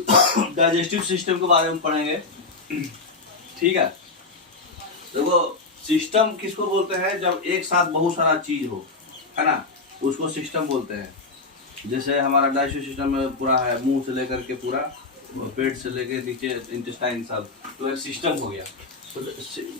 Digestive system के बारे में पढ़ेंगे। ठीक है, देखो सिस्टम किसको बोलते हैं, जब एक साथ बहुत सारा चीज हो, है ना, उसको सिस्टम बोलते हैं। जैसे हमारा डाइजेस्टिव सिस्टम में पूरा है, मुंह से लेकर के पूरा पेट से लेकर नीचे इंटेस्टाइन सब, तो एक सिस्टम हो गया। तो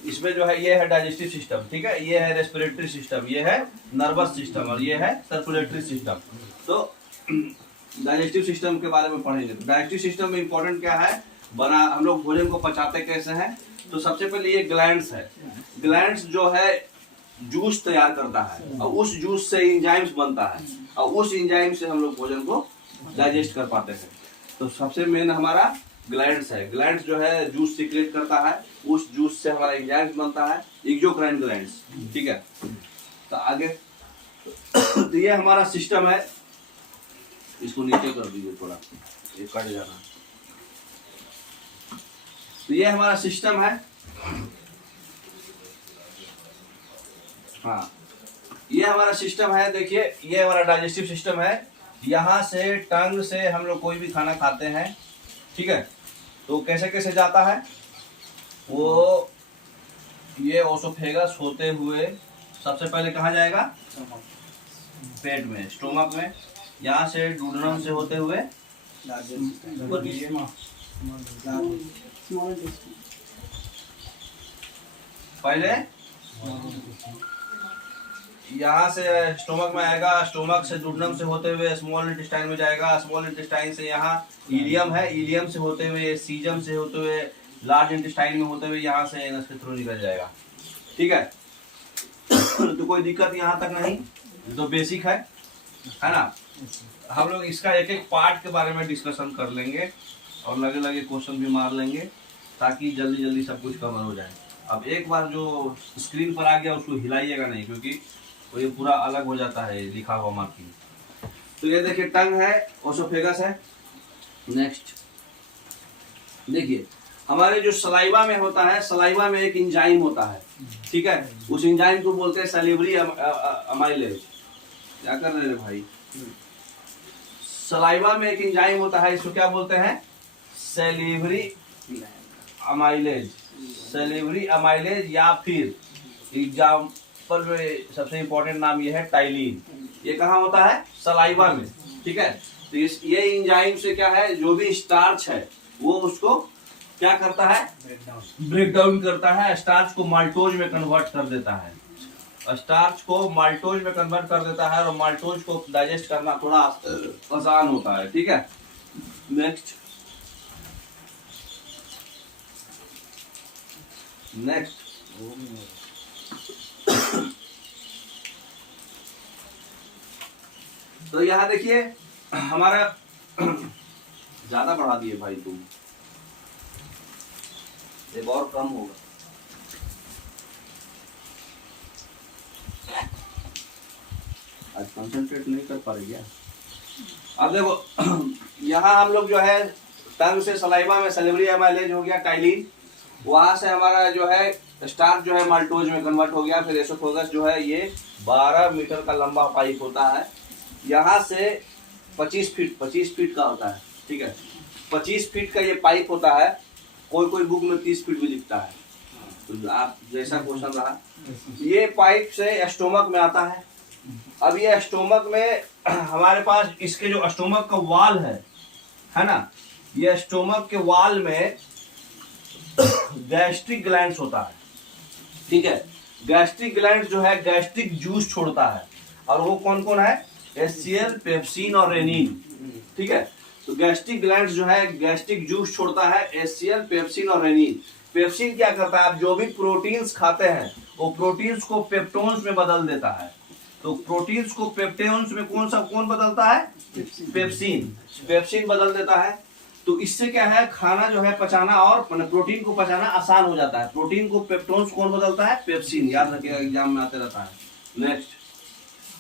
इसमें जो है ये है डाइजेस्टिव सिस्टम, ठीक है, ये है रेस्पिरेटरी सिस्टम, ये है नर्वस सिस्टम और ये है सर्कुलेटरी सिस्टम। तो डाइजेस्टिव सिस्टम के बारे में पढ़ेंगे। तो डाइजेस्टिव सिस्टम में इंपॉर्टेंट क्या है, बना हम लोग भोजन को पचाते कैसे हैं। तो सबसे पहले ये ग्लैंड्स है, ग्लैंड्स जो है जूस तैयार करता है और उस जूस से इंजाइम्स बनता है और उस इंजाइम से हम लोग भोजन को डाइजेस्ट कर पाते हैं। तो सबसे मेन हमारा ग्लैंड्स है, ग्लैंड्स जो है जूस सिक्रेट करता है, उस जूस से हमारा इंजाइम्स बनता है, एक्सोक्राइन ग्लैंड्स। ठीक है, तो आगे तो ये हमारा सिस्टम है। इसको नीचे कर दीजिए थोड़ा, ये कट जाना। तो ये हमारा सिस्टम है। हाँ, ये हमारा सिस्टम है। देखिए ये हमारा डाइजेस्टिव सिस्टम है। यहाँ से टंग से हम लोग कोई भी खाना खाते हैं, ठीक है, तो कैसे कैसे जाता है वो, ये ओसोफेगस होते हुए सबसे पहले कहाँ जाएगा, पेट में, स्टोमक में, यहाँ से डूडनम से होते हुए पहले यहाँ से स्टोमक में आएगा, स्टोमक से डूडनम से होते हुए स्मॉल इंटेस्टाइन में जाएगा, स्मॉल इंटेस्टाइन से यहाँ इलियम है, इलियम से होते हुए सीजम से होते हुए लार्ज इंटेस्टाइन में होते हुए यहाँ से एनस के थ्रू निकल जाएगा। ठीक है, तो कोई दिक्कत यहाँ तक नहीं, तो बेसिक है ना। हम लोग इसका एक एक पार्ट के बारे में डिस्कशन कर लेंगे और लगे लगे क्वेश्चन भी मार लेंगे ताकि जल्दी जल्दी सब कुछ कवर हो जाए। अब एक बार जो स्क्रीन पर आ गया उसको हिलाइएगा नहीं, क्योंकि तो ये पूरा अलग हो जाता है लिखा हुआ मार्किंग। तो ये देखिए टंग है, ओसोफेगस है। नेक्स्ट देखिए हमारे जो सलाइवा में होता है, सलाइवा में एक इंजाइम होता है, ठीक है, उस इंजाइम को बोलते हैं सैलिवरी अमाइलेज। क्या कर रहे हैं भाई, सलाइवा में एक इंजाइम होता है, इसको क्या बोलते हैं, सैलिवरी अमाइलेज, सैलिवरी अमाइलेज, या फिर एग्जाम्पल में सबसे इंपॉर्टेंट नाम ये है टाइलिन। ये कहाँ होता है, सलाइवा में। ठीक है, तो ये इंजाइम से क्या है, जो भी स्टार्च है वो उसको क्या करता है, ब्रेक डाउन करता है, स्टार्च को माल्टोज में कन्वर्ट कर देता है, स्टार्च को माल्टोज में कन्वर्ट कर देता है और माल्टोज को डाइजेस्ट करना थोड़ा आसान होता है। ठीक है, नेक्स्ट नेक्स्ट तो यहाँ देखिए हमारा ज्यादा बढ़ा दिए भाई तुम, एक और कम होगा। आज कंसंट्रेट नहीं कर पा रही है। अब देखो यहाँ हम लोग जो है टंग से सलाइवा में सैलिवरी अमाइलेज हो गया टाइलिन, वहां से हमारा जो है स्टार्च जो है माल्टोज में कन्वर्ट हो गया। फिर एसोफेगस जो है ये 12 मीटर का लंबा पाइप होता है, यहाँ से 25 फीट का होता है। ठीक है, 25 फीट का ये पाइप होता है, कोई बुक में 30 फीट भी लिखता है, तो आप जैसा क्वेश्चन रहा। ये पाइप से स्टोमक में आता है। अब ये स्टोमक में हमारे पास इसके जो स्टोमक का वाल है ना, ये स्टोमक के वाल में गैस्ट्रिक ग्लैंड्स होता है। ठीक है, गैस्ट्रिक ग्लैंड्स जो है गैस्ट्रिक जूस छोड़ता है, और वो कौन कौन है, एचसीएल, पेप्सिन और रेनिन। ठीक है, तो गैस्ट्रिक ग्लैंड्स जो है गैस्ट्रिक जूस छोड़ता है, एचसीएल, पेप्सिन और रेनिन। पेप्सिन क्या करता है, आप जो भी प्रोटीन्स खाते हैं वो प्रोटीन्स को पेप्टोन्स में बदल देता है। तो प्रोटीन्स को पेप्टोन्स में कौन बदलता है, पेप्सिन बदल देता है। तो इससे क्या है, खाना जो है पचाना और प्रोटीन को पचाना आसान हो जाता है। प्रोटीन को पेप्टोन्स कौन बदलता है, पेप्सिन, याद रखिएगा एग्जाम में आते रहता है। नेक्स्ट,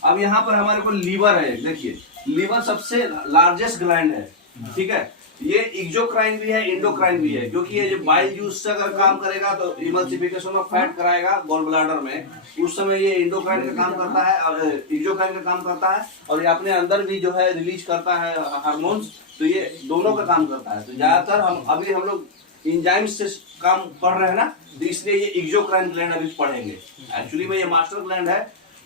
अब यहाँ पर हमारे को लीवर है। देखिए लीवर सबसे लार्जेस्ट ग्लैंड है। ठीक है, ये एक्सोक्राइन भी है, इंडोक्राइन भी है, क्योंकि ये जो बाइल जूस से अगर काम करेगा तो इमल्सिफिकेशन ऑफ फैट कराएगा गॉल ब्लैडर में, उस समय ये इंडोक्राइन का काम करता है और एक्सोक्राइन का काम करता है, और ये अपने अंदर भी जो है रिलीज करता है हार्मोन्स, तो ये दोनों का काम करता है। तो ज्यादातर हम लोग एंजाइम्स से काम पढ़ रहे हैं ना, तो इसलिए ये एक्सोक्राइन ग्लैंड अभी पढ़ेंगे। एक्चुअली में ये मास्टर ग्लैंड है,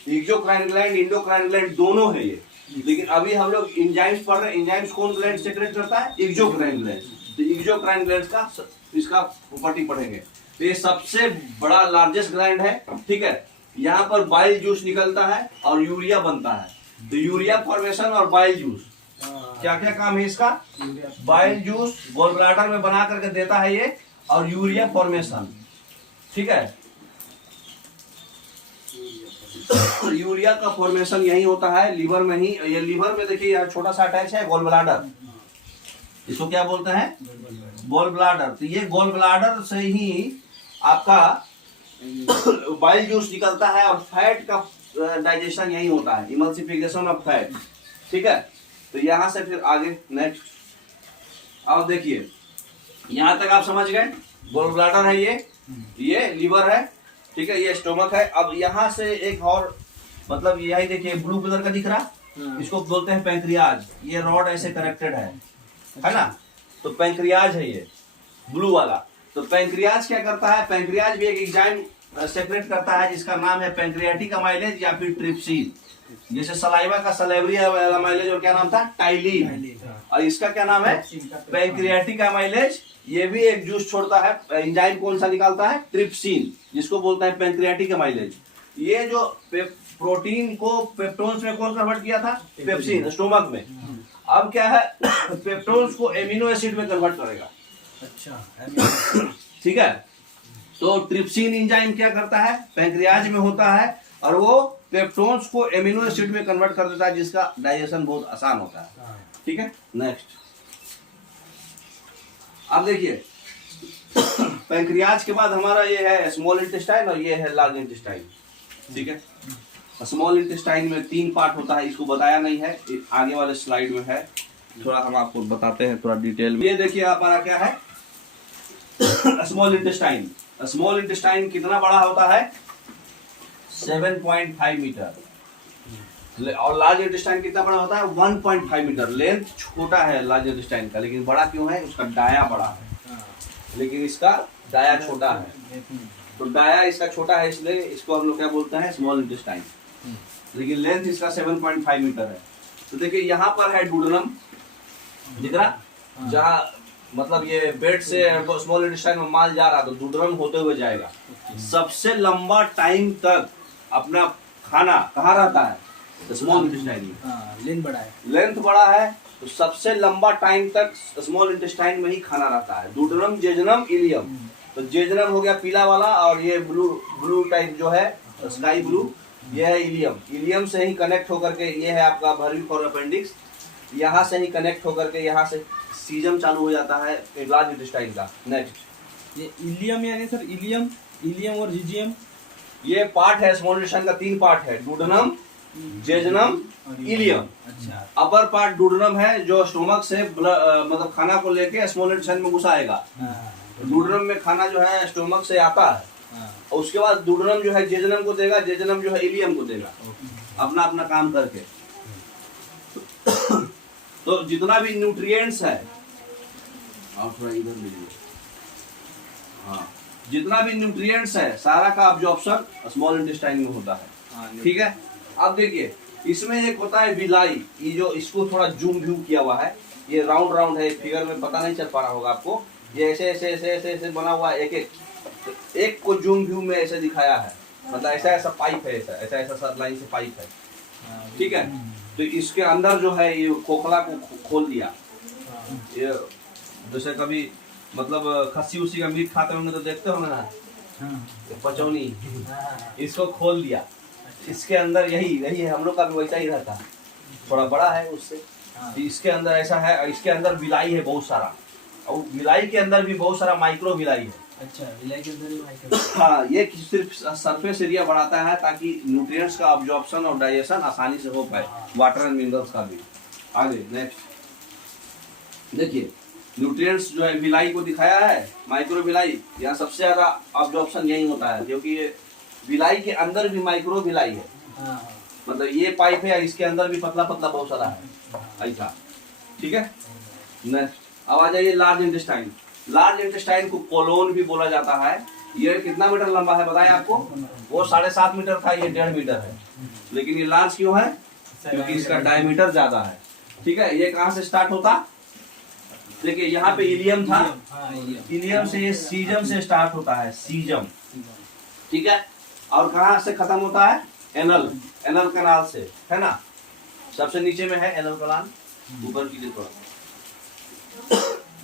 एक्सोक्राइन ग्लैंड इंडोक्राइन ग्लैंड दोनों है ये, लेकिन अभी हम लोग एंजाइम्स पढ़ रहे हैं। एंजाइम्स कौन ग्लैंड सेक्रेट करता है? Exocrine gland. तो एक्सोक्राइन ग्लैंड का इसका प्रॉपर्टी पढ़ेंगे। तो ये सबसे बड़ा लार्जेस्ट ग्लैंड है, ठीक है। यहाँ पर बाइल जूस निकलता है और यूरिया बनता है। तो यूरिया फॉर्मेशन और बाइल जूस, क्या क्या काम है इसका? बाइल जूस गॉल ब्लैडर में बना करके देता है ये, और यूरिया फॉर्मेशन, ठीक है। यूरिया का फॉर्मेशन यही होता है लीवर में ही। ये लीवर में देखिए यार छोटा सा अटैच है गॉल ब्लैडर, इसको क्या बोलते हैं? Gall bladder. तो ये गॉल ब्लैडर से ही आपका बाइल जूस निकलता है और फैट का डाइजेशन यही होता है, इमल्सिफिकेशन ऑफ फैट, ठीक है। तो यहां से फिर आगे नेक्स्ट अब देखिए, यहां तक आप समझ गए। गॉल ब्लैडर है ये लीवर है, ठीक है, ये स्टोमक है। अब यहां से एक और मतलब यही देखिए ब्लू कलर का दिख रहा, इसको बोलते हैं पैंक्रियाज। ये रॉड ऐसे कनेक्टेड है ना, तो पैंक्रियाज है ये ब्लू वाला। तो पैंक्रियाज क्या करता है? पैंक्रियाज भी एक एंजाइम सेक्रेट करता है जिसका नाम है पैंक्रियाटिक अमाइलेज या फिर ट्रिप्सिन। जैसे सलाइवा का सलेवरी अमाइलेज और क्या नाम था? टाइलिन। और इसका क्या नाम है? Pancreatic amylase. ये भी एक जूस छोड़ता है, एंजाइम कौन सा निकालता है? ट्रिप्सिन, जिसको बोलता है पैंक्रियाटिक अमाइलेज। ये जो प्रोटीन को पेप्टोन्स में कौन कन्वर्ट किया था? पेप्सिन, स्टोमक में। अब क्या है? पेप्टोन्स को एमिनो एसिड में कन्वर्ट करेगा। अच्छा, ठीक है। तो ट्रिप्सिन एंजाइम क्या करता है? पैंक्रियाज में होता है और वो पेप्टोन्स को एमिनो एसिड में कन्वर्ट कर देता है, जिसका डाइजेशन बहुत आसान होता है, ठीक है। नेक्स्ट अब देखिए, पैंक्रियाज के बाद हमारा ये है स्मॉल इंटेस्टाइन और ये है लार्ज इंटेस्टाइन, ठीक है। स्मॉल इंटेस्टाइन में 3 पार्ट होता है, इसको बताया नहीं है, आगे वाले स्लाइड में है, थोड़ा हम आपको बताते हैं थोड़ा डिटेल में। ये देखिए हमारा क्या है स्मॉल इंटेस्टाइन। स्मॉल इंटेस्टाइन कितना बड़ा होता है? 7.5 मीटर। और लार्ज इंटेस्टाइन कितना बड़ा होता है? 1.5 मीटर। लेंथ छोटा है लार्ज इंटेस्टाइन का, लेकिन बड़ा क्यों है? उसका डाया बड़ा है, लेकिन इसका डाया छोटा है। तो डाया इसका छोटा है, इसलिए इसको हम लोग क्या बोलते हैं? Small intestine. लेकिन लेंथ इसका 7.5 मीटर है। तो देखिए यहाँ पर है डूडेनम, दिख रहा? जहाँ मतलब ये पेट से स्मॉल इंटेस्टाइन में माल जा रहा तो डूडेनम होते हुए जाएगा। सबसे लंबा टाइम तक अपना खाना कहाँ रहता है? स्मॉल इंटेस्टाइन में। लेंथ बड़ा है, लेंथ बड़ा है, तो सबसे लंबा टाइम तक स्मॉल इंटेस्टाइन में ही खाना रहता है। Duodenum, जेजनम, ilium. तो जेजनम हो गया पीला वाला, और ये ब्लू टाइप जो है स्काई ब्लू, ये है इलियम। इलियम से ही कनेक्ट होकर के ये है आपका भर्वी फॉर अपेंडिक्स। यहाँ से ही कनेक्ट होकर के यहाँ से सीजम चालू हो जाता है लार्ज इंटेस्टाइन का। नेक्स्ट ये इलियम यानी सर इलियम और जीजीएम, ये पार्ट है स्मॉल इंटेस्टाइन का। 3 पार्ट है, डूडेनम, जेजनम, इलियम। अच्छा, अपर पार्ट डूडेनम है जो स्टोमक से मतलब खाना को लेके स्मॉल इंटेस्टाइन में घुसाएगा। डूडेनम में खाना जो है स्टोमक से आता है, और उसके बाद डूडेनम जो है जेजनम को देगा, जेजनम जो है इलियम को देगा, अपना अपना काम करके। तो जितना भी न्यूट्रिएंट्स है, और थोड़ा इधर लीजिए, हाँ, जितना भी न्यूट्रिएंट्स है सारा का अब्जॉर्प्शन स्मॉल इंटेस्टाइन में होता है, ठीक है। अब देखिए इसमें एक होता है विलाई, ये जो इसको थोड़ा जूम व्यू किया हुआ है, ये राउंड राउंड है, फिगर में पता नहीं चल पा रहा होगा आपको। ये ऐसे ऐसे ऐसे ऐसे ऐसे बना हुआ है, एक को जूम व्यू में ऐसे दिखाया है, मतलब ऐसा ऐसा पाइप है, ऐसा ऐसा ऐसा सब लाइन से पाइप है, ठीक है। तो इसके अंदर जो है ये खोखला को खोल दिया। ये जैसे कभी मतलब खस्सी उसी का मीट खाते होंगे तो देखते होंगे ना, पचौनी, इसको खोल दिया। इसके अंदर यही है, हम लोग का भी वैसा ही रहता है, थोड़ा बड़ा है उससे। इसके अंदर ऐसा है, इसके अंदर विलाई है बहुत सारा, और विलाई के अंदर भी बहुत सारा माइक्रो विलाई है। अच्छा, विलाई के अंदर भी माइक्रो, हाँ, ये सिर्फ सरफेस एरिया बढ़ाता है ताकि न्यूट्रिएंट्स का अब्जॉर्प्शन और डाइजेशन आसानी से हो पाए, वाटर एंड मिनरल्स का भी। आगे नेक्स्ट देखिए, न्यूट्रिएंट्स जो है विलाई को दिखाया है, माइक्रो विलाई, यहाँ सबसे ज्यादा अब्जॉर्प्शन यही होता है, क्योंकि ये विलाई के अंदर भी माइक्रो विलाई है, मतलब ये पाइप है, इसके अंदर भी पतला पतला बहुत सारा है ऐसा, ठीक है। नेक्स्ट अब आ जाइए लार्ज इंटेस्टाइन। लार्ज इंटेस्टाइन को कोलोन भी बोला जाता है। ये कितना मीटर लंबा है बताया आपको? वो 7.5 मीटर था, ये 1.5 मीटर है। लेकिन ये लार्ज क्यों है? क्योंकि इसका डायमीटर ज्यादा है। ठीक है, ये कहाँ से स्टार्ट होता? देखिए यहाँ पे इलियम था, इलियम से ये सीजम से स्टार्ट होता है, सीजम। ठीक है, और कहाँ से खत्म होता है? एनल, एनल कनाल से, है ना। सबसे नीचे में है एनल कनाल, ऊपर की थोड़ा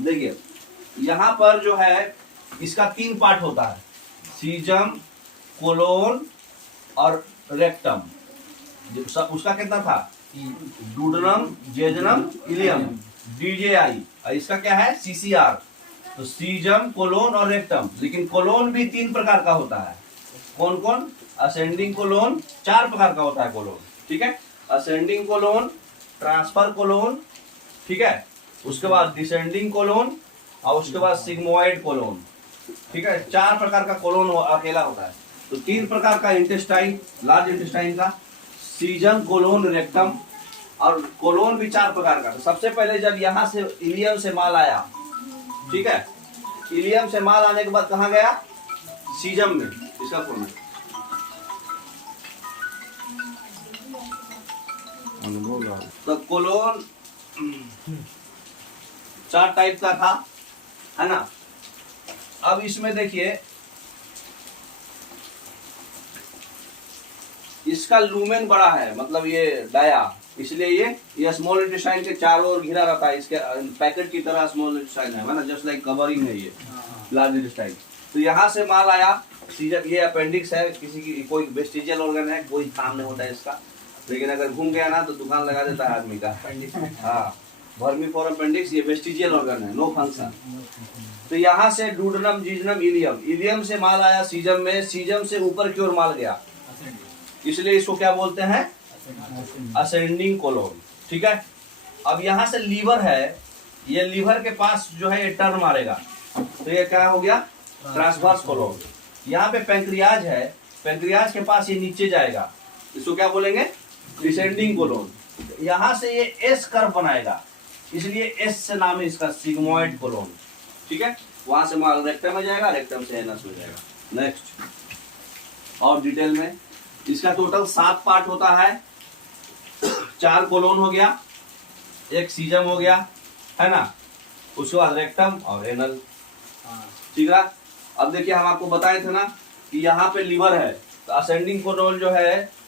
देखिए यहाँ पर जो है इसका 3 पार्ट होता है, सीजम, कोलोन और रेक्टम। उसका कितना था? डूडनम, जेजनम, इलियम, डीजेआई। इसका क्या है? सीसीआर। तो सीजम, कोलोन और रेक्टम। लेकिन कोलोन भी 3 प्रकार का होता है। कौन कौन? असेंडिंग कोलोन, 4 प्रकार का होता है कोलोन। ठीक है, असेंडिंग कोलोन, ट्रांसफर कोलोन, ठीक है, उसके बाद डिसेंडिंग कोलोन और उसके बाद सिग्मोइड कोलोन। ठीक है, 4 प्रकार का कोलोन अकेला होता है। तो 3 प्रकार का इंटेस्टाइन, लार्ज इंटेस्टाइन का, सीजम, कोलोन, रेक्टम, और कोलोन भी 4 प्रकार का। तो सबसे पहले जब यहाँ से इलियम से माल आया, ठीक है, इलियम से माल आने के बाद कहाँ गया? सीजम में। इसका खोलना तो कोलोन 4 टाइप का था, है ना। अब इसमें देखिए इसका लूमेन बड़ा है, मतलब ये डाया, इसलिए ये स्मॉल इंटेस्टाइन के चारों ओर घिरा रहता है। इसके पैकेट की तरह स्मॉल इंटेस्टाइन है ना, जस्ट लाइक कवरिंग है ये लार्ज इंटेस्टाइन। तो यहाँ से माल आया, सीजम, ये अपेंडिक्स है, किसी की कोई वेस्टिजियल ऑर्गन है, कोई काम नहीं होता है इसका। लेकिन अगर घूम गया ना तो दुकान लगा देता है आदमी का। हाँ, वर्मीफोरम अपेंडिक्स, ये वेस्टिजियल ऑर्गन है, नो फंक्शन। तो यहाँ से डूडनम, जीजनम, इलियम, इलियम से माल आया सीजम में, सीजम से ऊपर की ओर माल गया, इसलिए इसको क्या बोलते हैं? Ascending colon. ठीक है, अब यहाँ से लीवर है, ये लीवर के पास जो है ये टर्न मारेगा, तो ये क्या हो गया? Transverse colon. यहाँ पे पैंक्रियाज है, पैंक्रियाज के पास ये नीचे जाएगा, इसको क्या बोलेंगे? Descending colon. यहाँ से ये एस कर्व बनाएगा, इसलिए एस से नाम है इसका, सिग्मोइड कोलोन। ठीक है, वहां से माल रेक्टम में जाएगा, रेक्टम से एनस में जाएगा। नेक्स्ट और डिटेल में, इसका टोटल 7 पार्ट होता है। 4 कोलोन हो गया, 1 सीजम हो गया, है ना, उसके बाद रेक्टम और एनल। ठीक है, अब देखिए हम आपको बताए थे ना कि यहाँ पे लीवर है, तो असेंडिंग कोलोन जो है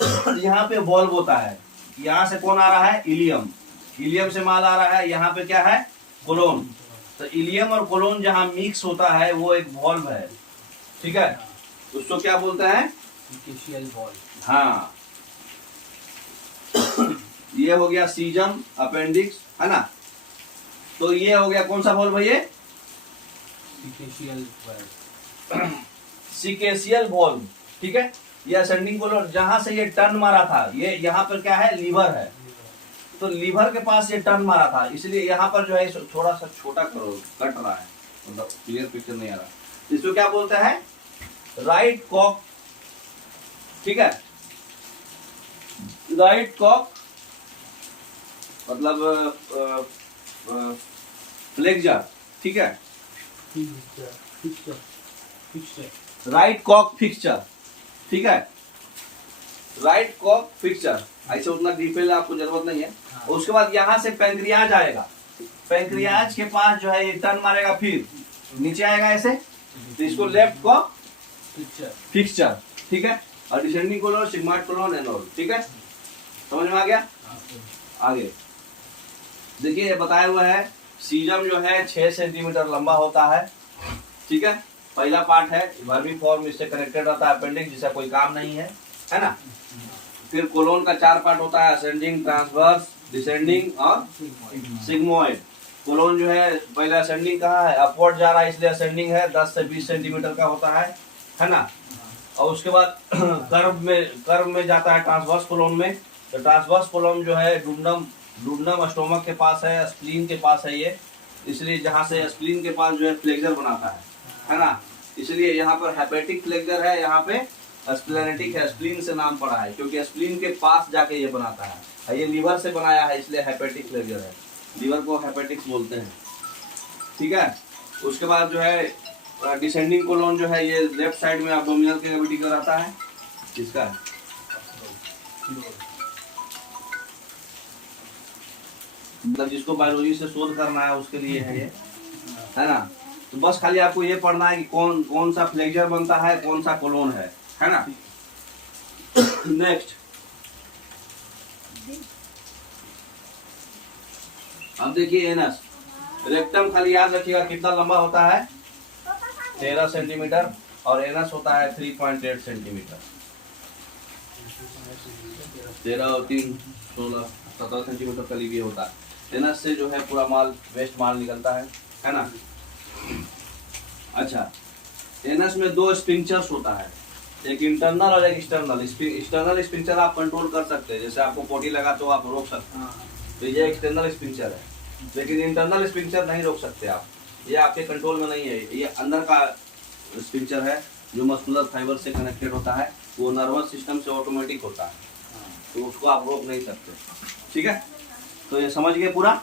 यहाँ पे वॉल्व होता है। यहाँ से कौन आ रहा है? इलियम, इलियम से माल आ रहा है, यहाँ पे क्या है? कोलोन। तो इलियम और कोलोन जहाँ मिक्स होता है वो एक वॉल्व है। ठीक है, उसको क्या बोलते हैं? हाँ, ये हो गया सीजम, अपेंडिक्स, है ना। तो ये हो गया कौन सा वॉल्व है? ये सिकेशियल वॉल्व। ठीक है, ये असेंडिंग कोलोन, जहां से ये टर्न मारा था, ये यहाँ पर क्या है? लीवर है। तो लीवर के पास ये टर्न मारा था, इसलिए यहाँ पर जो है थोड़ा सा छोटा करो, कट रहा है, मतलब क्लियर पिक्चर नहीं आ रहा। इसको क्या बोलते हैं? राइट कॉक। ठीक है, राइट कॉक मतलब फ्लेक्सर। ठीक है, राइट कॉक फिक्सचर। ठीक है, राइट कॉक फिक्सचर, ऐसे उतना डिटेल आपको जरूरत नहीं है। उसके बाद यहाँ से पैंक्रियाज आएगा, पैंक्रियाज के पास जो है ये टर्न मारेगा, फिर नीचे आएगा ऐसे, तो इसको लेफ्ट कॉक फिक्सचर। ठीक है, और descending colon, sigmoid colon, anal. ठीक है, समझ में आ गया? आगे देखिए, ये बताया हुआ है सीजम जो है 6 सेंटीमीटर लंबा होता है। ठीक है, पहला पार्ट है वर्मीफॉर्म, इससे कनेक्टेड रहता है अपेंडिक्स, जिसका कोई काम नहीं है ना। फिर कोलोन का 4 पार्ट होता है, असेंडिंग, ट्रांसवर्स, डिसेंडिंग और सिग्मोइड। कोलोन जो है पहले असेंडिंग कहाँ है? अपवर्ड जा रहा है, इसलिए असेंडिंग है, 10 से 20 सेंटीमीटर का होता है ना। और उसके बाद कर्व में जाता है ट्रांसवर्स कोलोन में। तो ट्रांसवर्स कोलोन जो है डुडनम स्टोमक के पास है, स्प्लीन के पास है ये, इसलिए जहाँ से स्प्लीन के पास जो है फ्लेक्सर बनाता है ना। इसलिए यहाँ पर हेपेटिक फ्लेक्सर है, यहाँ पे स्प्लेनेटिक है, स्प्लीन से नाम पड़ा है, क्योंकि स्प्लीन के पास जाके ये बनाता है। ये लीवर से बनाया है, इसलिए हेपेटिक फ्लेक्सर है। लीवर को हेपेटिक्स बोलते हैं। ठीक है, उसके बाद जो है डिसेंडिंग कोलोन जो है ये लेफ्ट साइड में एब्डोमिनल के कैविटी का रहता है। किसका है? मतलब जिसको बायोलॉजी से शोध करना है उसके लिए है ये, है ना। तो बस खाली आपको ये पढ़ना है कि कौन कौन सा फ्लेक्चर बनता है, कौन सा कोलोन है ना। नेक्स्ट, अब देखिए एनस। रेक्टम खाली याद रखिएगा कितना लंबा होता है, 13 सेंटीमीटर, और एनस होता है 3.8 सेंटीमीटर। 13 और 3 16 17 सेंटीमीटर करीब ये होता है। एनस से जो है पूरा माल, वेस्ट माल निकलता है ना। अच्छा, एनस में 2 स्पिंक्चर्स होता है, एक इंटरनल और एक एक्सटर्नल। एक्सटर्नल स्पिंक्चर आप कंट्रोल कर सकते हैं, जैसे आपको पोटी लगा तो आप रोक सकते हैं, तो ये एक्सटर्नल स्पिंक्चर है। लेकिन इंटरनल स्पिंक्चर नहीं रोक सकते आप, ये आपके कंट्रोल में नहीं है। ये अंदर का स्पिंक्चर है जो मस्कुलर फाइबर से कनेक्टेड होता है, वो नर्वस सिस्टम से ऑटोमेटिक होता है, तो उसको आप रोक नहीं सकते। ठीक है, तो ये समझ गए पूरा।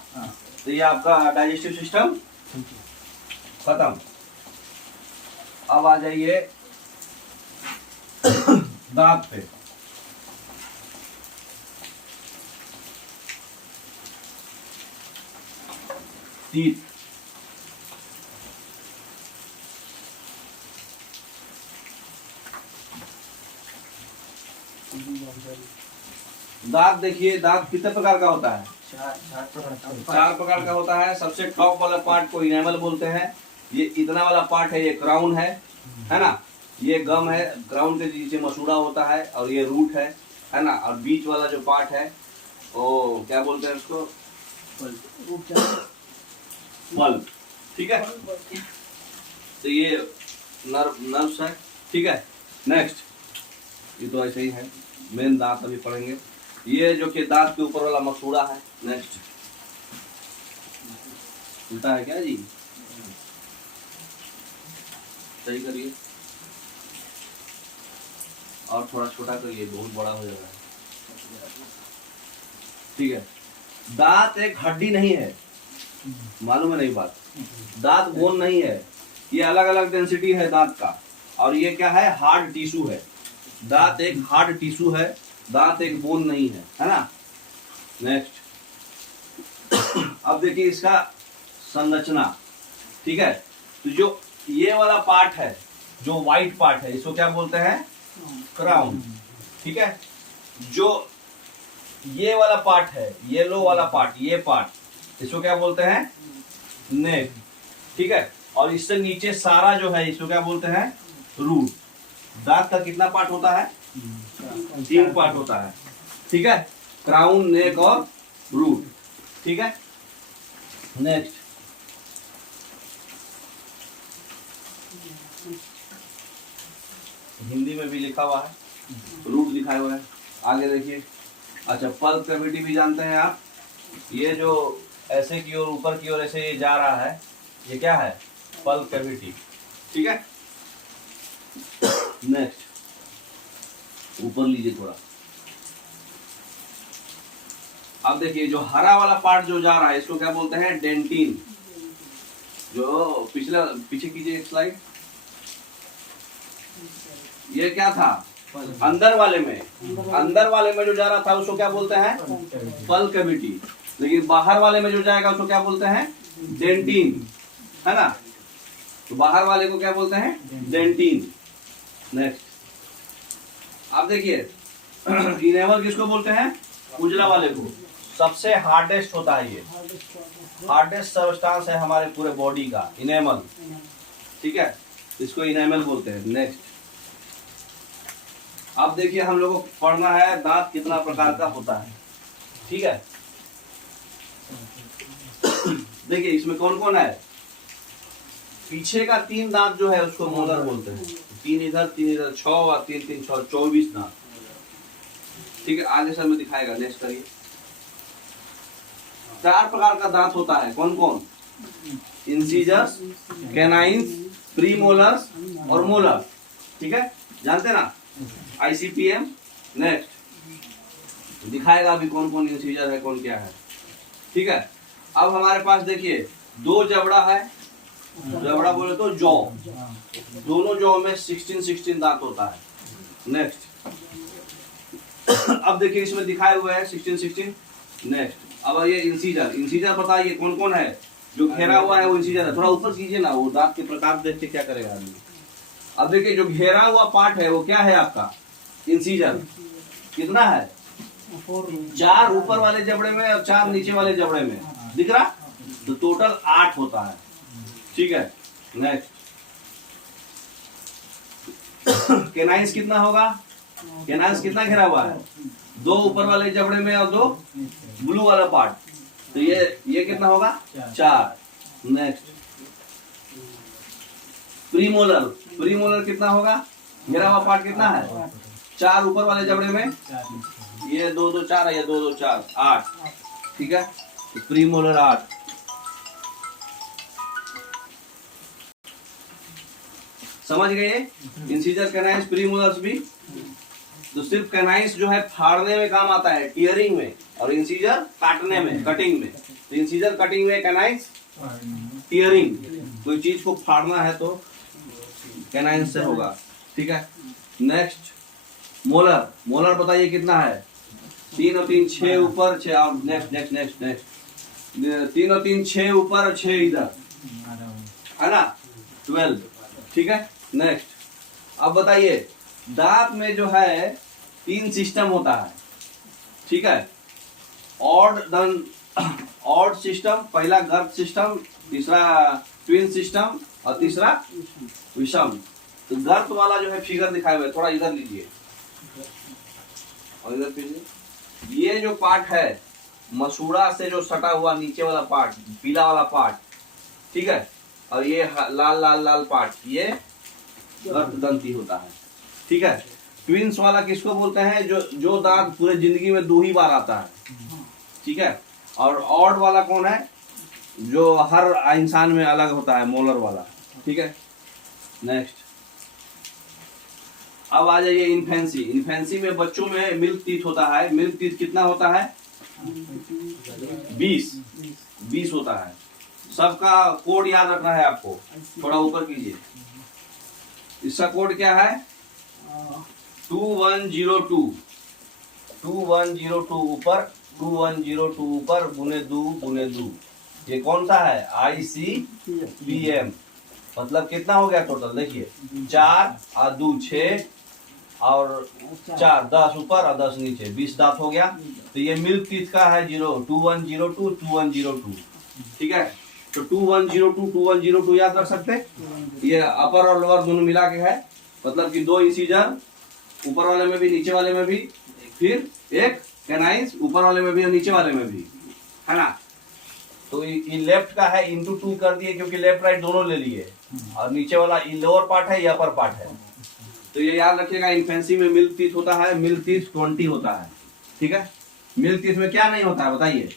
तो ये आपका डाइजेस्टिव सिस्टम खत्म। अब आ जाइए दांत पे। टीथ, दांत देखिए, दांत कितने प्रकार का होता है? 4 प्रकार का होता है। सबसे टॉप वाला पार्ट को इनेमल बोलते हैं। ये इतना वाला पार्ट है, ये क्राउन है ना। ये गम है, क्राउन के नीचे मसूड़ा होता है, और ये रूट है ना। और बीच वाला जो पार्ट है वो क्या बोलते हैं उसको? पल्प। ठीक है, तो ये नर्व्स है। ठीक है, नेक्स्ट, ये तो ऐसे ही है। मेन दांत अभी पढ़ेंगे। ये जो कि दांत के ऊपर वाला मसूड़ा है। नेक्स्ट, उल्टा है क्या जी? सही करिए, और थोड़ा छोटा करिए, बहुत बड़ा हो जाएगा। ठीक है, दांत एक हड्डी नहीं है, मालूम है नहीं बात? दांत बोन नहीं है, ये अलग अलग डेंसिटी है दांत का। और ये क्या है? हार्ड टिश्यू है। दांत एक हार्ड टिश्यू है, दांत एक बोन नहीं है ना। नेक्स्ट, अब देखिए इसका संरचना। ठीक है, तो जो ये वाला पार्ट है, जो व्हाइट पार्ट है, इसको क्या बोलते हैं? क्राउन। ठीक है, जो ये वाला पार्ट है, येलो वाला पार्ट, ये पार्ट, इसको क्या बोलते हैं? नेक। ठीक है, और इससे नीचे सारा जो है इसको क्या बोलते हैं? रूट। दांत का कितना पार्ट होता है? 3 पार्ट होता है। ठीक है, क्राउन, नेक और रूट। ठीक है, नेक्स्ट, हिंदी में भी लिखा हुआ है, रूट दिखाए हुए हैं। आगे देखिए। अच्छा, पल्प कैविटी भी जानते हैं आप। ये जो ऐसे की ओर, ऊपर की ओर ऐसे ये जा रहा है, ये क्या है? Pulp cavity. ठीक है, नेक्स्ट, ऊपर लीजिए थोड़ा। अब देखिए, जो हरा वाला पार्ट जो जा रहा है इसको क्या बोलते हैं? डेंटिन। जो पीछे कीजिए एक स्लाइड। ये क्या था? अंदर वाले में जो जा रहा था उसको क्या बोलते हैं? Pulp cavity. लेकिन बाहर वाले में जो जाएगा उसको क्या बोलते हैं? डेंटिन, है ना। तो बाहर वाले को क्या बोलते हैं? डेंटिन। नेक्स्ट, आप देखिए, इनेमल किसको बोलते हैं? उजला वाले को। सबसे हार्डेस्ट होता है ये, हार्डेस्ट सबस्टांस है हमारे पूरे बॉडी का, इनेमल। ठीक है, इसको इनेमल बोलते हैं। नेक्स्ट, अब देखिए, हम लोगों को पढ़ना है दांत कितना प्रकार का होता है। ठीक है, देखिए इसमें कौन कौन है? पीछे का 3 दांत जो है उसको मोलर बोलते हैं। 3 इधर 3 इधर, 6 और 3 3 6, 24 दांत। ठीक है, आगे सर में दिखाएगा। नेक्स्ट करिए। 4 प्रकार का दांत होता है। कौन कौन? इंसीजर्स, कैनाइन्स, प्रीमोलर्स और मोलर। ठीक है, जानते ना? ICPM। नेक्स्ट, दिखाएगा अभी कौन कौन इंसीजर है, कौन क्या है। ठीक है, अब हमारे पास देखिए दो जबड़ा है, जबड़ा बोले तो जौ, दोनों जौ में 16 दांत होता है। नेक्स्ट अब देखिए इसमें दिखाए हुए है 16। नेक्स्ट अब ये इंसीजर, इंसीजर बताइए कौन कौन है, जो घेरा हुआ है वो इंसीजर है। थोड़ा ऊपर कीजिए ना, वो दांत के प्रकार देख के क्या करेगा आदमी। अब देखिए जो घेरा हुआ पार्ट है वो क्या है आपका, इंसीजर। कितना है, 4 ऊपर वाले जबड़े में और 4 नीचे वाले जबड़े में, दिख रहा, तो टोटल 8 होता है। ठीक है। नेक्स्ट केनाइंस कितना होगा, केनाइंस कितना घेरा हुआ है, 2 ऊपर वाले जबड़े में और 2 ब्लू वाला पार्ट, तो ये कितना होगा, 4। नेक्स्ट प्रीमोलर, प्रीमोलर कितना होगा, घेरा हुआ पार्ट कितना है, 4 ऊपर वाले जबड़े में, ये 2 2 4 है, ये 2 2 4 8। ठीक है, तो प्रीमोलर 8। समझ गए, इंसीजर, कैनाइंस, प्रीमोलर्स भी। तो सिर्फ कैनाइंस जो है फाड़ने में काम आता है, टीयरिंग में, और इंसीजर काटने में, कटिंग में। तो इंसीजर कटिंग में, कैनाइंस टीयरिंग। कोई चीज को फाड़ना है तो कैनाइंस से होगा। ठीक है। नेक्स्ट मोलर, मोलर बताइए कितना है, 3 और 3 6 ऊपर 6, और नेक्स्ट नेक्स्ट नेक्स्ट नेक्स्ट 3 और 3 6 ऊपर और 6 इधर, है ना, 12। ठीक है। नेक्स्ट अब बताइए दांत में जो है 3 सिस्टम होता है। ठीक है, ऑड देन ऑड सिस्टम, पहला गर्भ सिस्टम, तीसरा ट्विन सिस्टम और तीसरा विषम। तो गर्भ वाला जो है फिगर दिखाए हुए, थोड़ा इधर लीजिए और इधर कीजिए। ये जो पार्ट है मसूड़ा से जो सटा हुआ नीचे वाला पार्ट, पीला वाला पार्ट, ठीक है, और ये लाल लाल लाल पार्ट, ये गर्भदंती होता है। ठीक है। ट्विंस वाला किसको बोलते हैं, जो दांत पूरे जिंदगी में 2 ही बार आता है। ठीक है। और ऑड वाला कौन है, जो हर इंसान में अलग होता है, मोलर वाला। ठीक है। नेक्स्ट अब आ जाइए इन्फेंसी। इन्फेंसी में बच्चों में मिल्क टीथ होता है। मिल्क टीथ कितना होता है, 20 होता है। सबका कोड याद रखना है आपको, थोड़ा ऊपर कीजिए। इसका कोड क्या है, 2102 ऊपर, 2102 ऊपर, गुने 2 ये कौन सा है, ICPM। मतलब कितना हो गया टोटल, देखिए 4 और 2 6 और 4 10 ऊपर और 10 नीचे, 20 दांत हो गया। तो ये मिल्क टीथ का है 2102। ठीक है। तो 2102 याद रख सकते। ये अपर और लोअर दोनों मिला के है, मतलब कि 2 इंसीजर ऊपर वाले में भी नीचे वाले में भी, फिर एक कैनाइंस ऊपर वाले में भी और नीचे वाले में भी, है ना। तो ये लेफ्ट का है, इंटू 2 कर दिए क्योंकि लेफ्ट राइट दोनों ले लिए, और नीचे वाला लोअर पार्ट है, ये अपर पार्ट है। तो ये याद रखिएगा, इन्फेंसी में मिल्क टीथ होता है, मिल्क टीथ 20 होता है। ठीक है। मिल्क टीथ में क्या नहीं होता है बताइए,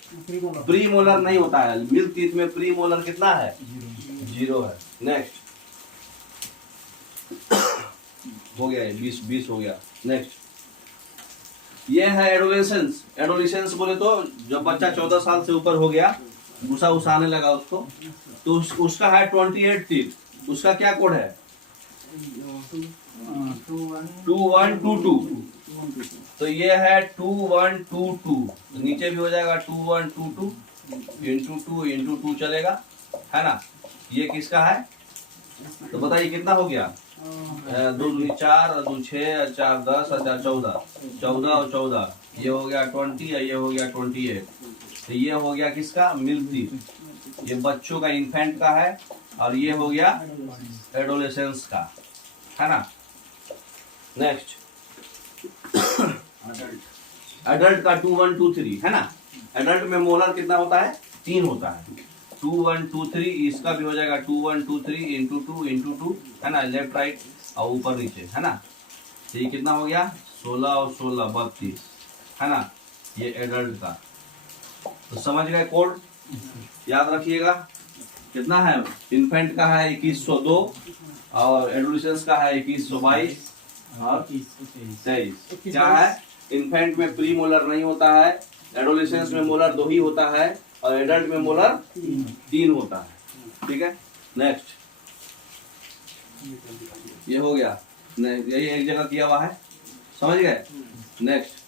प्री मोलर नहीं होता है। मिल्क टीथ में प्री मोलर कितना है, 0 है। नेक्स्ट हो गया, 20 हो गया। नेक्स्ट ये है एडोलेसेंस। एडोलेसेंस बोले तो जब बच्चा 14 साल से ऊपर हो गया, गुस्सा उसाने लगा उसको, तो उसका है 28 टीथ। उसका क्या कोड है, 2122। तो ये है 2122, तो नीचे भी हो जाएगा 2122 इंटू 2 चलेगा, है ना। ये किसका है, तो बताइए कितना हो गया, 2 दूनी 4 और 2 6 4 10 और 4 14 और 14, ये हो गया 20 और ये हो गया 28। तो ये हो गया किसका, मिल्क टीथ। ये बच्चों का, इन्फेंट का है, और ये हो गया एडोलेसेंस का, है ना। नेक्स्ट एडल्ट का 2123, है ना। एडल्ट में मोलर कितना होता है, 3 होता है, 2123। इसका भी हो जाएगा 2123 इंटू 2, है ना, लेफ्ट राइट और ऊपर नीचे, है ना। तो ये कितना हो गया, 16 और 16 32, है ना। ये एडल्ट का। तो समझ गए कोड, याद रखिएगा। कितना है, इन्फेंट का है 2102 और एडोलेसेंस का है 2122 और 23। क्या है, इन्फेंट में प्री मोलर नहीं होता है, एडोलेसेंस में मोलर 2 ही होता है, और एडल्ट में मोलर 3 होता है। ठीक है, नेक्स्ट ये हो गया, यही एक जगह किया हुआ है, समझ गए। नेक्स्ट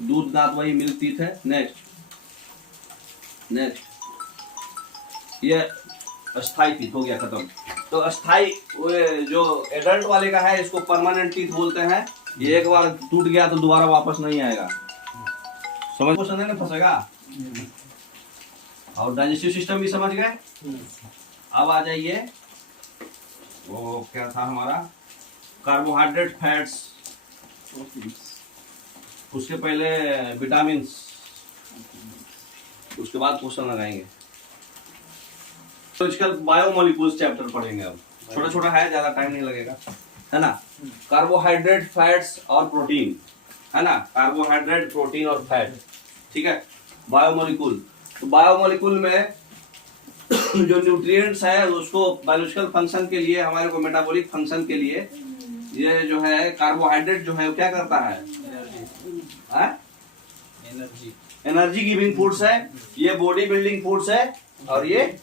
दूध दांत वही मिल्क टीथ है। नेक्स्ट ये अस्थाई टीथ हो गया, खत्म। तो अस्थाई जो एडल्ट वाले का है इसको परमानेंट टीथ बोलते हैं। ये एक बार टूट गया तो दोबारा वापस नहीं आएगा, समझ को समझने में फंसेगा। और डाइजेस्टिव सिस्टम भी समझ गए। अब आ जाइए, वो क्या था हमारा, कार्बोहाइड्रेट, फैट्स, उसके पहले विटामिन, उसके बाद क्वेश्चन लगाएंगे। तो इसका बायोमोलिक्यूल्स चैप्टर पढ़ेंगे। अब छोटा छोटा है, ज्यादा टाइम नहीं लगेगा, है ना। कार्बोहाइड्रेट, फैट्स और प्रोटीन, है ना। कार्बोहाइड्रेट, प्रोटीन और फैट, ठीक है। बायोमोलिक्यूल, तो बायोमोलिक्यूल में जो न्यूट्रिएंट्स है उसको बायोलॉजिकल फंक्शन के लिए, हमारे को मेटाबॉलिक फंक्शन के लिए, ये जो है कार्बोहाइड्रेट जो है वो क्या करता है, एनर्जी गिविंग फूड्स है, ये बॉडी बिल्डिंग फूड्स है, और ये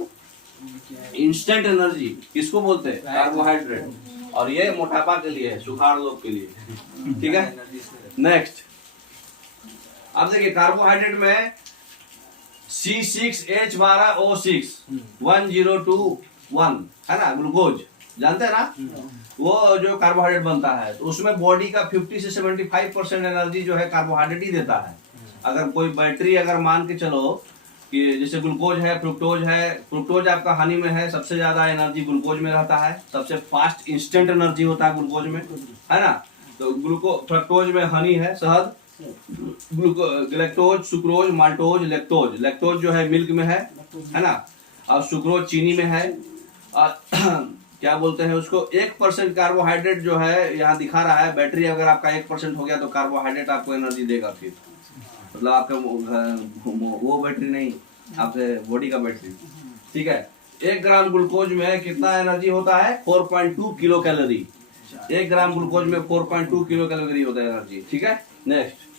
इंस्टेंट एनर्जी किसको बोलते हैं, कार्बोहाइड्रेट। और ये मोटापा के लिए, सुखाड़ लोग के लिए, ठीक है। नेक्स्ट अब देखिए, कार्बोहाइड्रेट में C6H12O6 1021 है ना, ग्लूकोज, जानते हैं ना। वो जो कार्बोहाइड्रेट बनता है तो उसमें बॉडी का 50 से 75% एनर्जी जो है कार्बोहाइड्रेट ही देता है। अगर कोई बैटरी, अगर मान के चलो कि जैसे ग्लूकोज है, फ्रुक्टोज है, फ्रुक्टोज आपका हनी में है, सबसे ज्यादा एनर्जी ग्लूकोज में रहता है, सबसे फास्ट इंस्टेंट एनर्जी होता है ग्लूकोज में, है ना। तो फ्रक्टोज में हनी है, शहद, galactose, sucrose, maltose, lactose, lactose जो है मिल्क में है ना, और सुक्रोज चीनी में है। और क्या बोलते हैं उसको, 1% कार्बोहाइड्रेट जो है यहाँ दिखा रहा है। बैटरी अगर आपका 1% हो गया तो कार्बोहाइड्रेट आपको एनर्जी देगा, फिर मतलब आपका वो बैटरी नहीं, आपके बॉडी का बैटरी, ठीक है। 1 ग्राम ग्लूकोज में कितना एनर्जी होता है, 4.2 किलो कैलोरी। 1 ग्राम ग्लूकोज में 4.2 किलो कैलोरी होता है एनर्जी, ठीक है। नेक्स्ट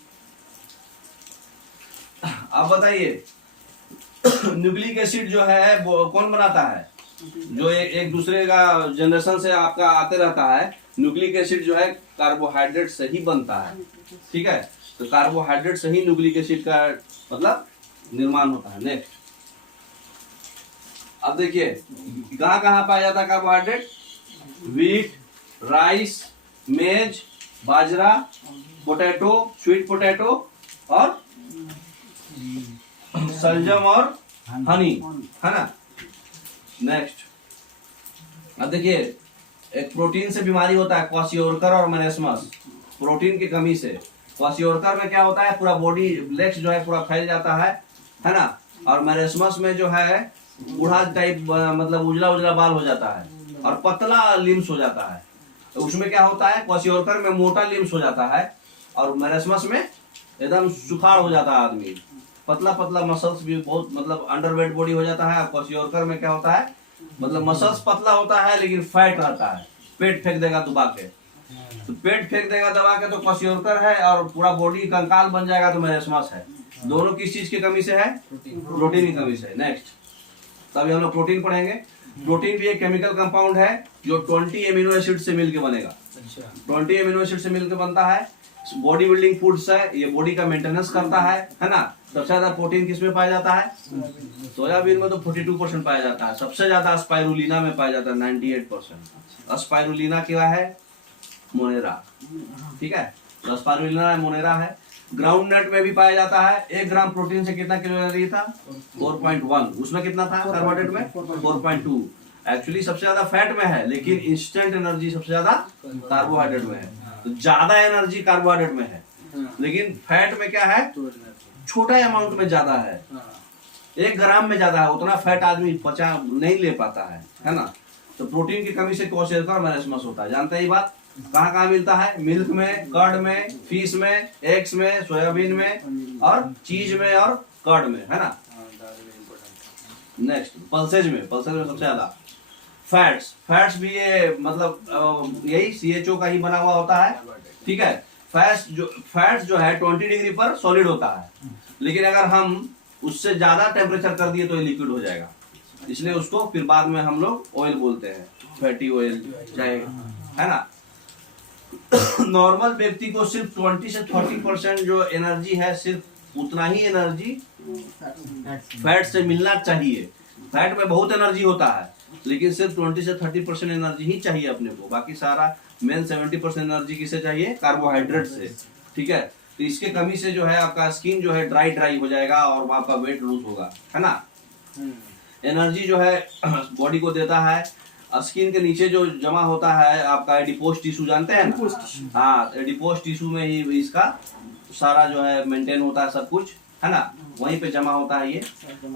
अब बताइए, न्यूक्लिक एसिड जो है वो कौन बनाता है, जो एक दूसरे का जनरेशन से आपका आते रहता है। न्यूक्लिक एसिड जो है कार्बोहाइड्रेट से ही बनता है, ठीक है। तो कार्बोहाइड्रेट से ही न्यूक्लिक एसिड का मतलब निर्माण होता है। नेक्स्ट अब देखिए, कहाँ कहाँ पाया जाता है कार्बोहाइड्रेट, व्हीट, राइस, मेज, बाजरा, पोटैटो, स्वीट पोटैटो, और सलजम और हनी, है ना। नेक्स्ट अब देखिए, एक प्रोटीन से बीमारी होता है, क्वाशियोरकर और मेरेस्मस। प्रोटीन की कमी से क्वाशियोरकर में क्या होता है, पूरा बॉडी लेग्स जो है पूरा फैल जाता है ना। और मेरेस्मस में जो है बूढ़ा टाइप, मतलब उजला उजला बाल हो जाता है और पतला लिम्स हो जाता है। तो उसमें क्या होता है, क्वाशियोरकर में मोटा लिम्स हो जाता है और मेरेस्मस में एकदम सुखाड़ हो जाता है आदमी, पतला पतला मसल्स भी बहुत, मतलब अंडरवेट बॉडी हो जाता है। क्वाशियोरकर में क्या होता है, मतलब मसल्स पतला होता है लेकिन फैट रहता है, पेट फेंक देगा दबा के। तो पेट फेंक देगा दबा के तो क्वाशियोरकर है, और पूरा बॉडी कंकाल बन जाएगा तो मेरेस्मस है। दोनों किस चीज की कमी से है, प्रोटीन की कमी से। नेक्स्ट तभी हम लोग प्रोटीन पढ़ेंगे। प्रोटीन भी एक केमिकल कंपाउंड है जो 20 एमिनो एसिड से मिलकर बनेगा। 20 एमिनो एसिड से मिलकर बनता है। बॉडी बिल्डिंग फूड्स है, ये बॉडी का मेंटेनेंस करता है ना। सबसे ज्यादा प्रोटीन किसमें पाया जाता है, सोयाबीन में तो 42% पाया जाता है। सबसे ज्यादा स्पाइरुलिना में पाया जाता है 98%। स्पाइरुलिना क्या है, मोनेरा, ठीक है। तो स्पाइरुलिना मोनेरा है। ग्राउंड नट में भी पाया जाता है। 1 ग्राम प्रोटीन से कितना कैलोरी था, 4.1। उसमें कितना था कार्बोहाइड्रेट में, 4.2। एक्चुअली सबसे ज्यादा फैट में है, लेकिन इंस्टेंट एनर्जी सबसे ज्यादा कार्बोहाइड्रेट में है। तो ज्यादा एनर्जी कार्बोहाइड्रेट में है, लेकिन फैट में क्या है, छोटा अमाउंट में ज्यादा है। 1 ग्राम में ज्यादा है, उतना फैट आदमी पचा नहीं ले पाता है ना। तो प्रोटीन की कमी से क्वाशियोरकर और मेरेस्मस होता है, जानते हैं ये बात। कहाँ कहाँ मिलता है, मिल्क में, कर्ड में, फिश में, एग्स में, सोयाबीन में, और चीज में और कर्ड में, है ना। नेक्स्ट पल्सेज में सबसे ज्यादा। फैट्स भी ये मतलब यही CHO का ही बना हुआ होता है, ठीक है। फैट्स जो है 20 डिग्री पर सॉलिड होता है, लेकिन अगर हम उससे ज्यादा टेम्परेचर कर दिए तो ये लिक्विड हो जाएगा, इसलिए उसको फिर बाद में हम लोग ऑयल बोलते हैं, फैटी ऑयल चाहे, है ना। नॉर्मल व्यक्ति को सिर्फ 20 से 30% जो एनर्जी है, सिर्फ उतना ही एनर्जी फैट से मिलना चाहिए। फैट में बहुत एनर्जी होता है, लेकिन सिर्फ 20 से 30% एनर्जी ही चाहिए अपने को, बाकी सारा मेन 70% एनर्जी किसे चाहिए, कार्बोहाइड्रेट से, ठीक है। तो इसके कमी से जो है आपका स्किन जो है ड्राई हो जाएगा और आपका वेट लूज होगा, है ना। एनर्जी जो है बॉडी को देता है, स्किन के नीचे जो जमा होता है आपका एडिपोज टिश्यू, जानते हैं ना, हाँ, एडिपोज टिश्यू में ही इसका सारा जो है मेंटेन होता है सब कुछ, है ना, वहीं पे जमा होता है ये।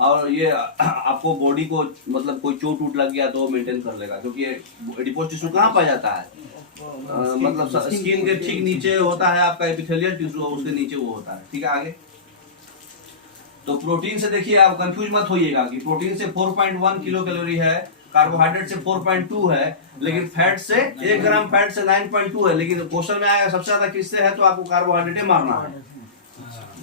और ये आपको बॉडी को मतलब कोई चोट वोट लग गया तो मेंटेन कर लेगा, क्योंकि एडिपोज टिश्यू कहाँ पाया जाता है, मतलब स्किन के ठीक नीचे होता है आपका एपिथेलियल टिश्यू, उसके नीचे वो होता है, ठीक है। आगे तो प्रोटीन से देखिए, आप कंफ्यूज मत होइएगा कि प्रोटीन से 4.1 किलो कैलोरी है, कार्बोहाइड्रेट से 4.2 है, लेकिन फैट से 1 ग्राम फैट से 9.2 है। लेकिन क्वेश्चन में आएगा सबसे ज्यादा किससे है, तो आपको कार्बोहाइड्रेट मारना है,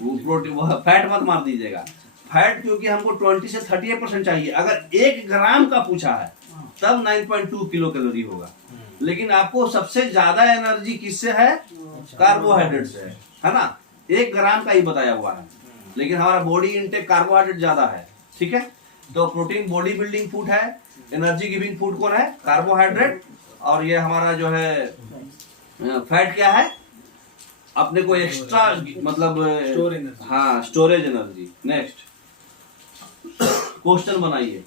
वो प्रोटीन फैट मत मार दीजिएगा। फैट क्योंकि हमको 20 से 38% चाहिए, अगर 1 ग्राम का पूछा है तब 9.2 किलो कैलोरी होगा। लेकिन आपको सबसे ज्यादा एनर्जी किससे है, कार्बोहाइड्रेट से है ना, 1 ग्राम का ही बताया हुआ है, लेकिन हमारा बॉडी इंटेक कार्बोहाइड्रेट ज्यादा है, ठीक है। तो प्रोटीन बॉडी बिल्डिंग फूड है, एनर्जी गिविंग फूड कौन है, कार्बोहाइड्रेट। और ये हमारा जो है फैट क्या है, अपने को एक्स्ट्रा मतलब स्टोर एनर्जी, हाँ, स्टोरेज एनर्जी। नेक्स्ट क्वेश्चन बनाइए,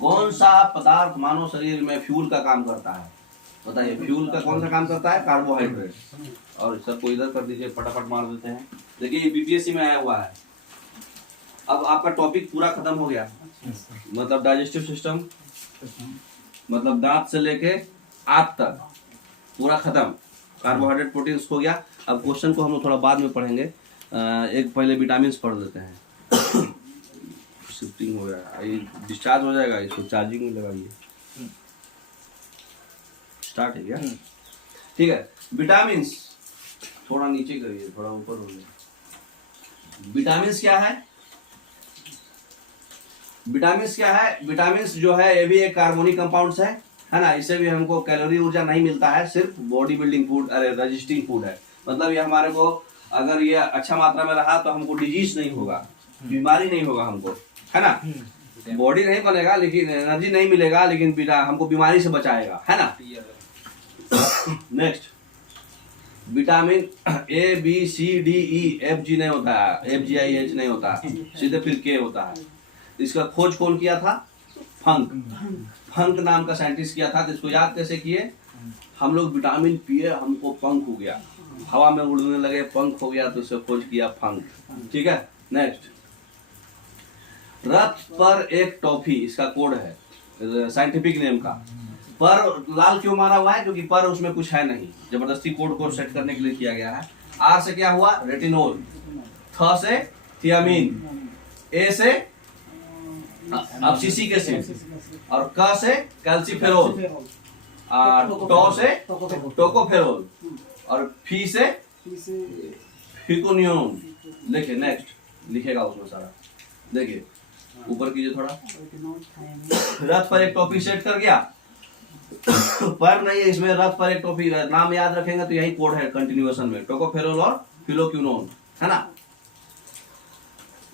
कौन सा पदार्थ मानव शरीर में फ्यूल का काम करता है, बताइए। फ्यूल का कौन सा काम करता है, कार्बोहाइड्रेट। और सबको इधर कर दीजिए, फटाफट मार देते हैं। देखिए ये बीपीएससी में आया हुआ है। अब आपका टॉपिक पूरा खत्म हो गया, मतलब डाइजेस्टिव सिस्टम, मतलब दांत से लेके आंत तक पूरा खत्म, कार्बोहाइड्रेट प्रोटीन हो गया। अब क्वेश्चन को हम लोग थोड़ा बाद में पढ़ेंगे, एक पहले विटामिन पढ़ लेते हैं। शिफ्टिंग हो गया, ये डिस्चार्ज हो जाएगा, इसको चार्जिंग में लगाइए। स्टार्ट है क्या, ठीक है। विटामिन थोड़ा नीचे करिए, थोड़ा ऊपर हो गया। विटामिन क्या है, विटामिन क्या है, विटामिन जो है ये भी एक कार्बोनिक कंपाउंड्स है ना। इससे भी हमको कैलोरी ऊर्जा नहीं मिलता है, सिर्फ बॉडी बिल्डिंग फूड, अरे रजिस्टिंग फूड है। मतलब ये हमारे को अगर ये अच्छा मात्रा में रहा तो हमको डिजीज नहीं होगा, बीमारी नहीं होगा हमको, है ना। बॉडी नहीं बनेगा, लेकिन एनर्जी नहीं मिलेगा, लेकिन हमको बीमारी से बचाएगा, है ना। Next vitamin A B C D E F G नहीं होता है, एफ जी आई एच नहीं होता है, सीधे फिर के होता है। इसका खोज कौन किया था, फंक, फंक नाम का साइंटिस्ट किया था। तो इसको याद कैसे किए, हम लोग विटामिन पिए हमको पंख हो गया, हवा में उड़ने लगे, पंख हो गया, तो इसको खोज किया फंक, ठीक है। नेक्स्ट रथ पर एक टॉफी, इसका कोड है साइंटिफिक नेम का। पर लाल क्यों मारा हुआ है, क्योंकि पर उसमें कुछ है नहीं, जबरदस्ती कोड को सेट करने के लिए किया गया है। आर से क्या हुआ, रेटिनोल, थ से थियामीन, ए से एब्सिसिक एसिड, और क से कैल्सीफेरोल, टो से टोकोफेरोल, और फी से फिकोनियोन। देखिए नेक्स्ट लिखेगा उसमें सारा, देखिए ऊपर कीजिए थोड़ा। रथ पर एक टॉपिक सेट कर गया, पर नहीं है इसमें, रथ पर एक टॉपिक, नाम याद रखेंगे तो यही कोड है कंटिन्यूएशन में, टोकोफेरोल और फिलोक्विनोन, है ना।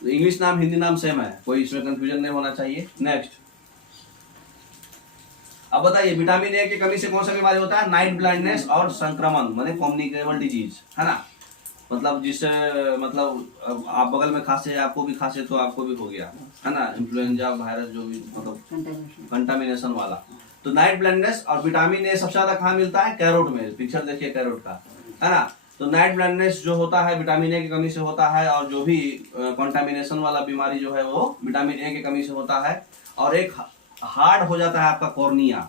इंग्लिश नाम हिंदी नाम सेम है, कोई इसमें कंफ्यूजन नहीं होना चाहिए। नेक्स्ट अब बताइए, विटामिन ए की कमी से कौन सा बीमारी होता है, नाइट ब्लाइंडनेस और संक्रमण, माने कम्युनिकेबल डिजीज, है ना। मतलब जिससे मतलब आप बगल में खांसे, आपको भी खांसे तो आपको भी हो गया, है ना, इन्फ्लुएंजा वायरस जो भी मतलब कंटामिनेशन वाला। तो नाइट ब्लाइंडनेस, और विटामिन ए सबसे ज्यादा कहाँ मिलता है, कैरोट में, पिक्चर देखिए कैरोट का, है ना। तो नाइट ब्लाइंडनेस जो होता है विटामिन ए की कमी से होता है, और जो भी कंटामिनेशन वाला बीमारी जो है वो विटामिन ए की कमी से होता है। और एक हार्ड हो जाता है आपका कॉर्निया,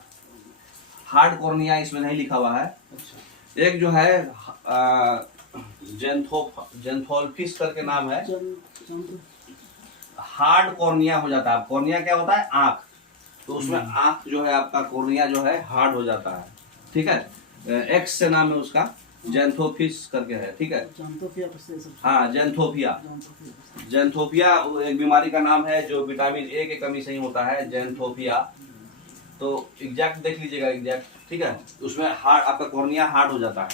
हार्ड कॉर्निया इसमें नहीं लिखा हुआ है। एक जो है जेंथोल्फिस करके नाम है, हार्ड कॉर्निया हो जाता है। कॉर्निया क्या होता है, आंख, तो उसमें आंख जो है आपका कॉर्निया जो है हार्ड हो जाता है, ठीक है। एक्स से नाम है उसका, जैंथोफिस करके है, ठीक है। जैंथोफिया से सब हाँ, जैंथोफिया। जैंथोफिया जैंथोफिया एक बीमारी का नाम है जो विटामिन ए की कमी से ही होता है, जैंथोफिया। तो एग्जैक्ट देख लीजिएगा, एग्जैक्ट, ठीक है। उसमें हार्ड, आपका कॉर्निया हार्ड हो जाता है,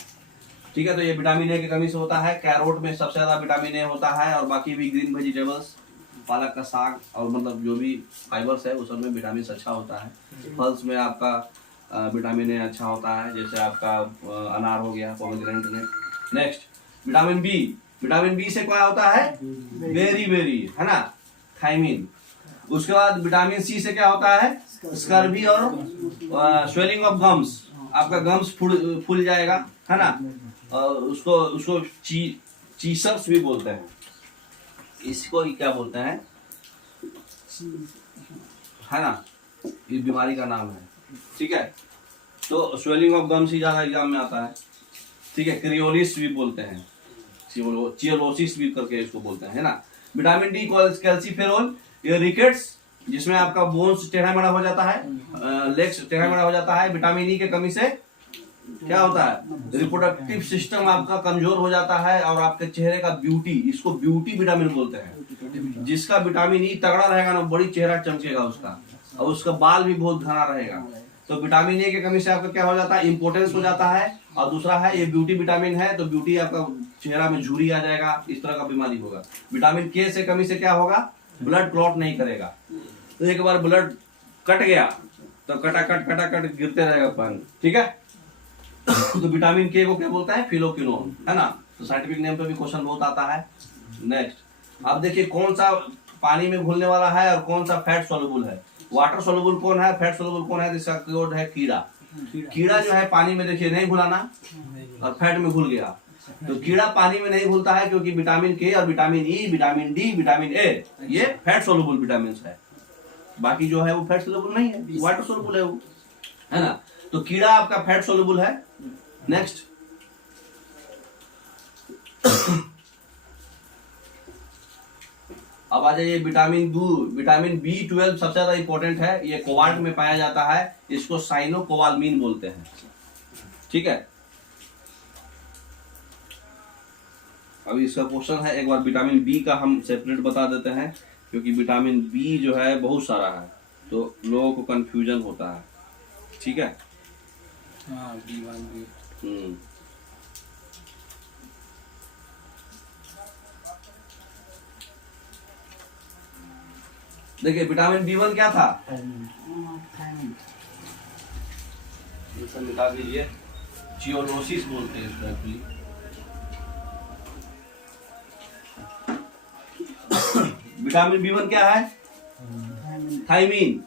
ठीक है। तो ये विटामिन ए की कमी से होता है। कैरोट में सबसे ज्यादा विटामिन ए होता है, और बाकी भी ग्रीन वेजिटेबल्स, पालक का साग और मतलब जो भी फाइबर्स है उस सब में विटामिन अच्छा होता है। फल्स में आपका विटामिन ए अच्छा होता है, जैसे आपका अनार हो गया, पोमेग्रेनेट में। Next, vitamin B. Vitamin B से क्या होता है? बेरी बेरी, है ना, थायमिन। उसके बाद विटामिन सी से क्या होता है? स्कर्वी और स्वेलिंग ऑफ गम्स, आपका गम्स फूल जाएगा, है ना। उसको उसको चीसर्स भी बोलते हैं, इसको ही क्या बोलते हैं, है ना, इस बीमारी का नाम है, ठीक है। तो स्वेलिंग ऑफ गम्स ही ज्यादा एग्जाम में आता है, ठीक है। क्रियोलिस भी बोलते हैं, चियरोसिस भी करके इसको बोलते हैं, है ना। विटामिन डी, कैल्सीफेरोल, ये रिकेट्स, जिसमें आपका बोन्स टेढ़ा मेढ़ा हो जाता है, लेग्स टेढ़ा मेढ़ा हो जाता है। विटामिन ई के कमी से क्या होता है? रिप्रोडक्टिव सिस्टम आपका कमजोर हो जाता है, और आपके चेहरे का ब्यूटी, इसको ब्यूटी विटामिन बोलते हैं। जिसका विटामिन ई तगड़ा रहेगा ना, बड़ी चेहरा चमकेगा उसका, और उसका बाल भी बहुत घना रहेगा। तो विटामिन ए की कमी से आपका क्या हो जाता है? इम्पोर्टेंस हो जाता है। और दूसरा है, ये ब्यूटी विटामिन है, तो ब्यूटी आपका चेहरा में झुर्री आ जाएगा, इस तरह का बीमारी होगा। विटामिन के से कमी से क्या होगा? ब्लड क्लॉट नहीं करेगा। तो एक बार ब्लड कट गया तो कटाकट गिरते रहेगा पानी, ठीक है। तो विटामिन के को क्या बोलता है? फिलोक्विनोन, है ना। तो साइंटिफिक नेम पे भी क्वेश्चन बहुत आता है। नेक्स्ट, अब देखिए कौन सा पानी में घुलने वाला है और कौन सा फैट सोलुबल है। वाटर सोलुबल कौन है, फैट सोलुबल कौन है? इसका कोड है कीड़ा। कीड़ा जो है पानी में देखिए नहीं घुलाना, और फैट में घुल गया। तो कीड़ा पानी में नहीं घुलता है, क्योंकि विटामिन के और vitamin E, vitamin D, vitamin A, ये फैट सोलुबल विटामिन है। बाकी जो है वो फैट सोलुबल नहीं है, वाटर सोलुबल है वो, है ना। तो कीड़ा आपका फैट सोलुबल है। नेक्स्ट, अब आ जाइए विटामिन B12 सबसे ज्यादा इंपॉर्टेंट है। ये कोबाल्ट में पाया जाता है, इसको साइनोकोबाल्मीन बोलते हैं, ठीक है। अभी इसका क्वेश्चन है, एक बार विटामिन बी का हम सेपरेट बता देते हैं, क्योंकि विटामिन बी जो है बहुत सारा है, तो लोगों को कंफ्यूजन होता है, ठीक है। हाँ, B1 देखिए विटामिन B1 क्या था? इसे मिटा दीजिए, चियोनोसिस बोलते हैं इसको एक्चुअली। विटामिन B1 क्या है? Thiamine.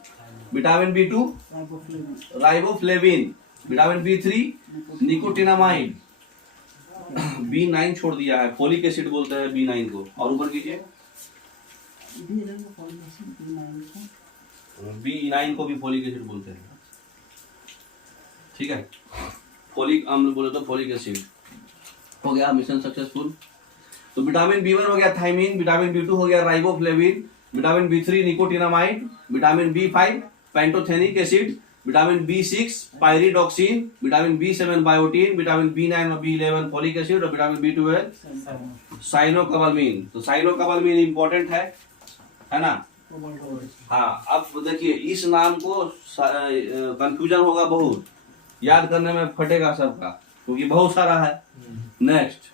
Vitamin B2 riboflavin. Vitamin B3 nicotinamide. B9 छोड़ दिया है, फोलिक एसिड बोलते हैं B9 को। और ऊपर कीजिए, B9 को भी फोलिक एसिड बोलते हैं, ठीक है। फोलिक अम्ल बोले तो फोलिक एसिड। हो गया मिशन सक्सेसफुल। तो विटामिन B1 हो गया थायमीन, विटामिन B2 हो गया riboflavin, vitamin B3 nicotinamide, vitamin B5 pantothenic acid, vitamin B6 pyridoxine, vitamin B7 biotin, vitamin B9 और B11 फोलिक एसिड, और विटामिन B12 साइनोकोबाल्मीन। तो साइनोकोबाल्मीन इंपॉर्टेंट है ना। हाँ, अब देखिए इस नाम को कंफ्यूजन होगा बहुत, याद करने में फटेगा सबका, क्योंकि बहुत सारा है। नेक्स्ट,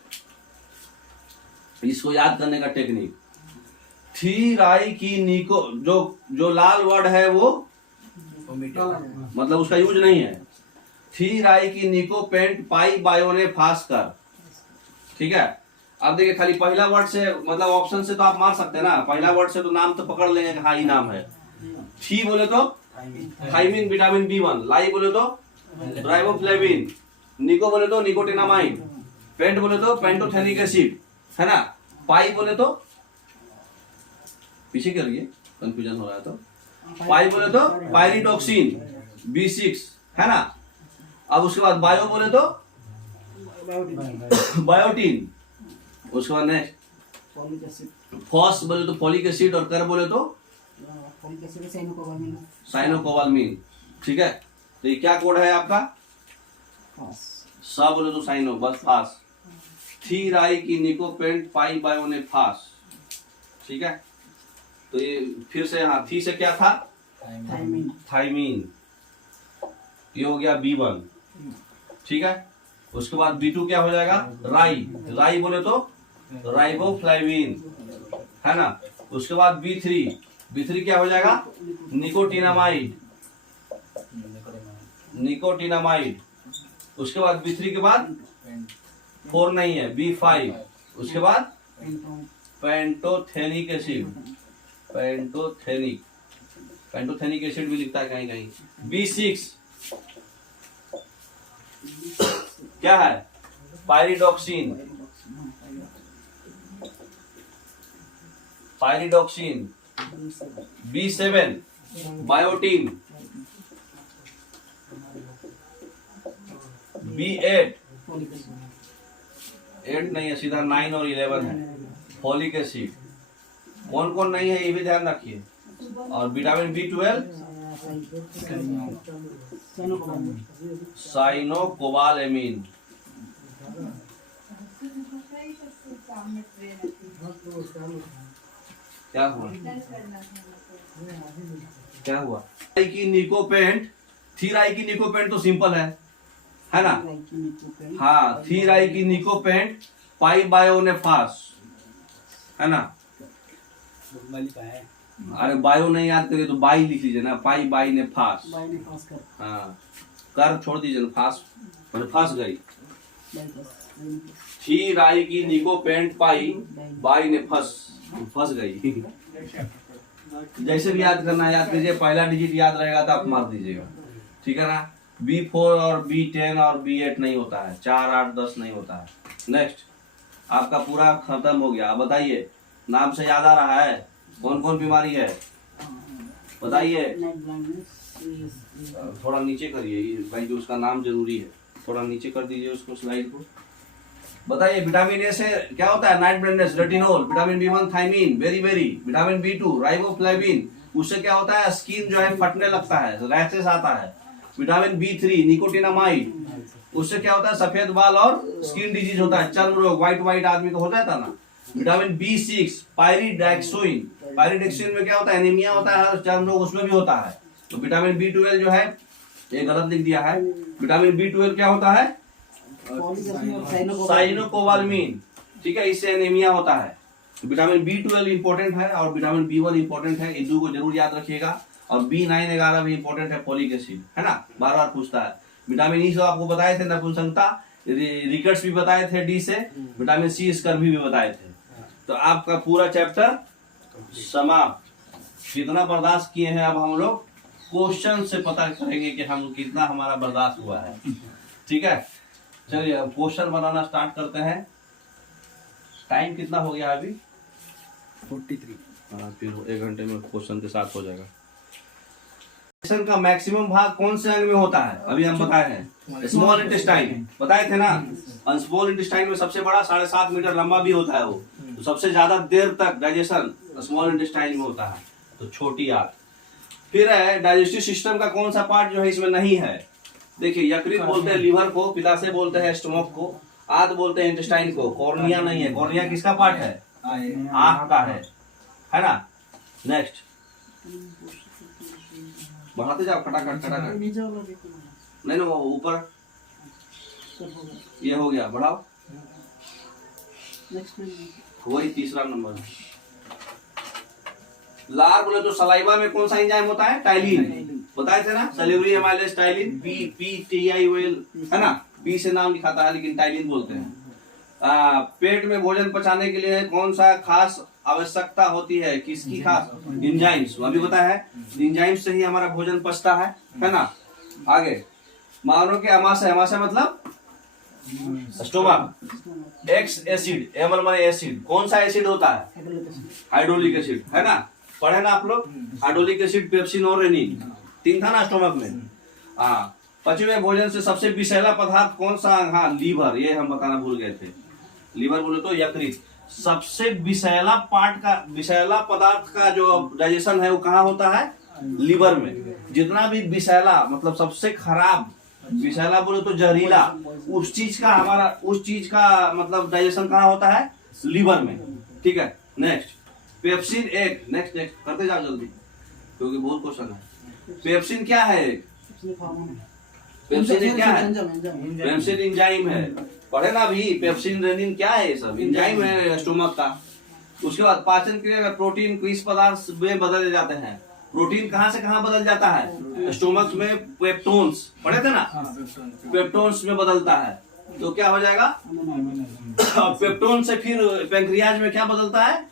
इसको याद करने का टेक्निक, थीराई की निको, जो लाल वर्ड है वो मतलब उसका यूज नहीं है। थीराई की निकोपेंट पाई बायोने फास्कर, ठीक है। अब देखिए खाली पहला वर्ड से, मतलब ऑप्शन से तो आप मार सकते हैं ना, पहला वर्ड से तो नाम तो पकड़ लेंगे कि हाँ ये नाम है। थी बोले तो थायमीन विटामिन B1, लाई बोले तो राइबोफ्लेविन, निको बोले तो निकोटिनामाइड, पेंट बोले तो पेंटोथेनिक एसिड, है ना। पाई बोले तो पीछे करिए, कंफ्यूजन हो रहा है। तो पाई बोले तो पायरिडॉक्सिन B6, है ना। अब उसके बाद बायो बोले तो बायोटीन, उसके बाद नेक्स्ट फॉस बोले तो फॉलिक एसिड, और कर बोले तो साइनोकोबाल्मीन, ठीक है। तो ये क्या कोड है आपका? सा बोले तो साइनो, बस फास। थी राई की निकोपेंट पाई बायो ने फास। ठीक है, तो ये फिर से, हाँ थी से क्या था, Timing. थाइमीन, ये हो गया B1। ठीक है, उसके बाद B2 क्या हो जाएगा, राई। राई बोले तो राइबोफ्लाविन, है ना। उसके बाद B3 क्या हो जाएगा, निकोटिनामाइड। निकोटिनामाइड। उसके बाद B3 के बाद 4 नहीं है, B5। उसके बाद पेंटोथेनिक एसिड। पेंटोथेनिक एसिड भी लिखता है कहीं कहीं। B6 क्या है, पायरिडॉक्सिन। B7 biotin. B8 8 नहीं है, सीधा 9 और 11 है, फॉलिक एसिड। कौन कौन नहीं है ये भी ध्यान रखिए। और विटामिन B12 साइनोकोबालेमिन। क्या हुआ, क्या हुआ, की निकोपेंट, थीराई की निकोपेंट तो सिंपल है ना। हाँ, थीराई की निकोपेंट पाई बायोनेफास, है ना। अरे बायो नहीं याद करिए तो बाई लिख लीजिए ना, पाई बाई ने फास। हाँ, कर छोड़ दीजिए ना, फास फंस गई। थी राई की निकोपेंट पाई बाई ने फंस गई। जैसे भी याद करना है याद कीजिए, पहला डिजिट याद रहेगा तो आप मार दीजिएगा, ठीक है ना। B4 और B10 और B8 नहीं होता है, 4, 8, 10 नहीं होता है। नेक्स्ट, आपका पूरा खत्म हो गया। अब बताइए, नाम से याद आ रहा है कौन कौन बीमारी है, बताइए। थोड़ा नीचे करिए भाई, जो उसका नाम जरूरी है, थोड़ा नीचे कर दीजिए उसको, स्लाइड को। बताइए, विटामिन ए से क्या होता है, night blindness, retinol. Vitamin B1 thiamine, बेरी। विटामिन B2 राइबोफ्लाविन, उससे क्या होता है, स्किन जो है फटने लगता है, रैशेस आता है। विटामिन B3 निकोटिनामाइड, उससे क्या होता है, सफेद बाल और स्किन डिजीज होता है, चर्म रोग, व्हाइट आदमी को हो जाता है ना। विटामिन B6 पायरिडैक्सोइन में क्या होता है, एनीमिया होता है, चर्म रोग उसमें भी होता है। तो विटामिन B12 जो है, ये गलत लिख दिया है। विटामिन B12 क्या होता है, साइनोकोबालमिन, ठीक है, इससे एनीमिया होता है। विटामिन B12 इंपॉर्टेंट है और विटामिन B1 इंपॉर्टेंट है, इन दो को जरूर याद रखिएगा। और B9, 11 भी इंपॉर्टेंट है, फॉलिक एसिड, है ना, बार बार पूछता है। विटामिन ई से आपको बताए थे, नपुंसकता, रिकेट्स भी बताए थे D से। विटामिन C स्कर्वी भी बताए थे। तो आपका पूरा चैप्टर समाप्त। कितना बर्दाश्त किए हैं, अब हम लोग क्वेश्चन से पता करेंगे कि हम कितना हमारा बर्दाश्त हुआ है, ठीक है। चलिए अब क्वेश्चन बनाना स्टार्ट करते हैं। टाइम कितना हो गया अभी, 43। हाँ, फिर 1 घंटे में क्वेश्चन के साथ हो जाएगा। डाइजेशन का मैक्सिमम भाग कौन से अंग में होता है, अभी हम बताए हैं, स्मॉल इंटेस्टाइन, बताए थे ना। स्मॉल इंटेस्टाइन में सबसे बड़ा 7.5 मीटर लंबा भी होता है वो, तो सबसे ज्यादा देर तक डाइजेशन स्मॉल इंटेस्टाइन में होता है, तो छोटी आंत। फिर है डाइजेस्टिव सिस्टम का कौन सा पार्ट जो है इसमें नहीं है, देखिए, यकृत बोलते हैं लीवर को, पित्ताशय बोलते हैं स्टमक को, आंत बोलते हैं इंटेस्टाइन को। कॉर्निया नहीं है, कॉर्निया किसका पार्ट है, आंख का है ना। नेक्स्ट, बढ़ाते जाओ, खटाखट। नहीं वो ऊपर, ये हो गया, बढ़ाओ। वही तीसरा नंबर है। लार बोले तो सलाइवा में कौन सा एंजाइम होता है, टाइलिन, बताए थे ना, सैलिवरी एमाइलेज टाइलिन, PTIOL, है ना। P से नाम लिखाता है लेकिन टाइलिन बोलते हैं। पेट में भोजन पचाने के लिए कौन सा खास आवश्यकता होती है, किसकी खास, एंजाइम्स, अभी बताया है, एंजाइम्स से ही हमारा भोजन पचता है ना। आगे, मानव के अमाशय मतलब स्टोमक, एक्स एसिड, एमल माने एसिड, कौन सा एसिड होता है, हाइड्रोलिक एसिड, है ना, पढ़े ना आप लोग। हाइड्रोलिक एसिड, पेप्सिन और रेनिन, 3 था ना स्टोमक में। हाँ, पचे हुए भोजन से सबसे विषैला पदार्थ कौन सा, हाँ लीवर, ये हम बताना भूल गए थे। लीवर बोले तो यकृत, सबसे विषैला पदार्थ का जो डाइजेशन है वो कहाँ होता है, लीवर में। जितना भी विषैला मतलब सबसे खराब विषैला बोले तो जहरीला, उस चीज का हमारा उस चीज का मतलब डाइजेशन कहाँ होता है? लीवर में। ठीक है, नेक्स्ट पेप्सिन एक, नेक्स्ट नेक्स्ट करते जाओ जल्दी क्योंकि बहुत क्वेश्चन है। पेप्सिन क्या है? पेप्सिन एक क्या है? पेप्सिन इंजाइम है, पढ़े ना अभी। पेप्सिन रेनिन क्या है? ये सब इंजाइम है स्टोमक का। उसके बाद पाचन क्रिया में प्रोटीन किस पदार्थ में बदले जाते हैं? प्रोटीन कहाँ से कहाँ बदल जाता है? स्टोमक में पेप्टोन्स, पढ़े थे ना, पेप्टोन्स में बदलता है। तो क्या हो जाएगा? पेप्टोन से फिर पैंक्रियाज में क्या बदलता है?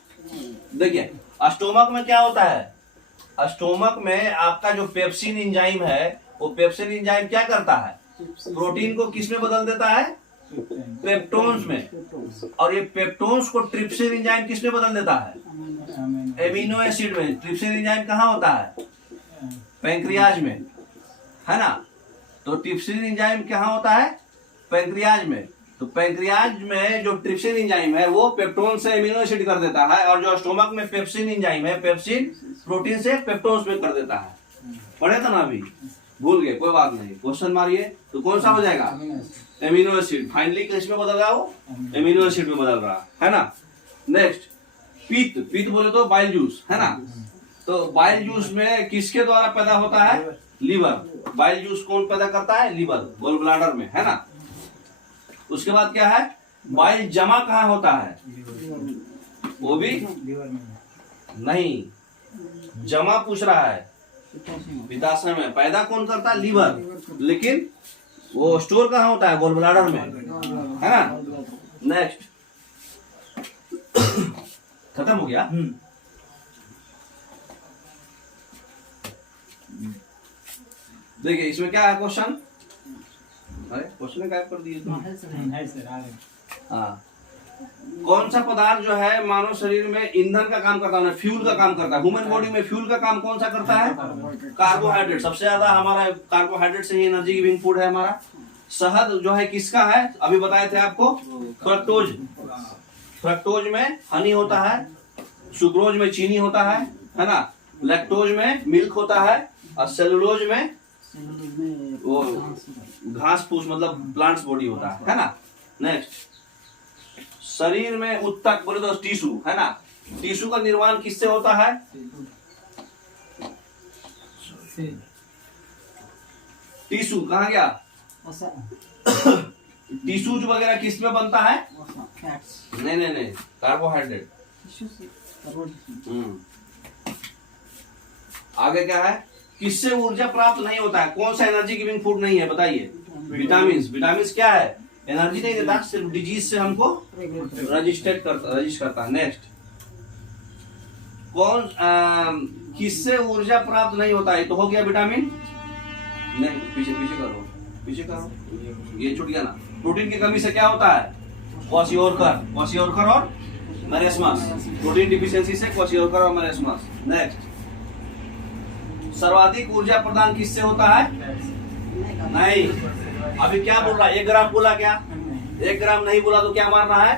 देखिए स्टोमक में क्या होता है? स्टोमक में आपका जो पेप्सिन एंजाइम है, वो पेप्सिन एंजाइम क्या करता है? प्रोटीन को किस में बदल देता है? पेप्टोन्स में। और ये पेप्टोन्स को ट्रिप्सिन एंजाइम किस में बदल देता है? एमिनो एसिड में। ट्रिप्सिन एंजाइम कहाँ होता है? पैंक्रियाज में, है ना। तो ट्रिप्सिन एंजाइम कहाँ होता है? पैंक्रियाज में। तो पैंक्रियाज में जो ट्रिप्सिन एंजाइम है वो पेप्टोन से एमिनो एसिड कर देता है, और जो स्टोमक में पेप्सिन एंजाइम है, पेप्सिन प्रोटीन से पेप्टोन्स में कर देता है। पढ़े था ना अभी? भूल गए, कोई बात नहीं, क्वेश्चन मारिए। तो कौन सा हो जाएगा? Amino acid. फाइनली किस में बदल रहा है वो? एमिनो एसिड में बदल रहा है ना। नेक्स्ट पित्त। पित्त बोले तो बाइल जूस, है ना। तो बाइल जूस में किसके द्वारा पैदा होता है? लीवर। बाइल जूस कौन पैदा करता है? लीवर, गोल ब्लाडर में, है ना। उसके बाद क्या है? बाइल जमा कहाँ होता है? वो भी नहीं, जमा पूछ रहा है। पित्ताशय में। पैदा कौन करता है? लीवर। लेकिन वो स्टोर कहाँ होता है? गोल ब्लाडर में, है ना। नेक्स्ट खत्म हो गया। देखिए इसमें क्या है क्वेश्चन? अरे क्वेश्चन गायब कर दिए तुम। हाँ, कौन सा पदार्थ जो है मानव शरीर में ईंधन का काम करता है, फ्यूल का काम करता है? ह्यूमन बॉडी में फ्यूल का काम कौन सा करता है? कार्बोहाइड्रेट। सबसे ज्यादा हमारा कार्बोहाइड्रेट से ही एनर्जी गिविंग फूड है हमारा। शहद जो है किसका है? अभी बताए थे आपको, फ्रक्टोज। फ्रक्टोज में हनी होता है, सुक्रोज में चीनी होता है ना। लैक्टोज में मिल्क होता है, और सेलुलोज में वो घास फूस मतलब प्लांट्स बॉडी होता है ना। नेक्स्ट शरीर में उत्तक बोले तो टिश्यू, है ना। टिश्यू का निर्माण किससे होता है? टिश्यू कहाँ गया? टिश्यू वगैरह किस में बनता है? नहीं नहीं नहीं, कार्बोहाइड्रेट। आगे क्या है? किससे ऊर्जा प्राप्त नहीं होता है? कौन सा एनर्जी गिविंग फूड नहीं है? बताइए। विटामिन। विटामिन क्या है? एनर्जी नहीं देता, सिर्फ डिजीज से हमको रजिस्टर करता है। नेक्स्ट कौन किससे ऊर्जा प्राप्त नहीं होता है? तो हो गया विटामिन। नहीं, पीछे पीछे करो, पीछे करो, ये छूट गया ना। प्रोटीन की कमी से क्या होता है? क्वाशियोरकर और मरेस्मस। प्रोटीन डिफिशियंसी से क्वाशियोरकर और मरेस्मस। नेक्स्ट सर्वाधिक ऊर्जा प्रदान किससे होता है? नहीं, अभी क्या बोल रहा है? 1 ग्राम बोला क्या? 1 ग्राम नहीं बोला तो क्या मारना है?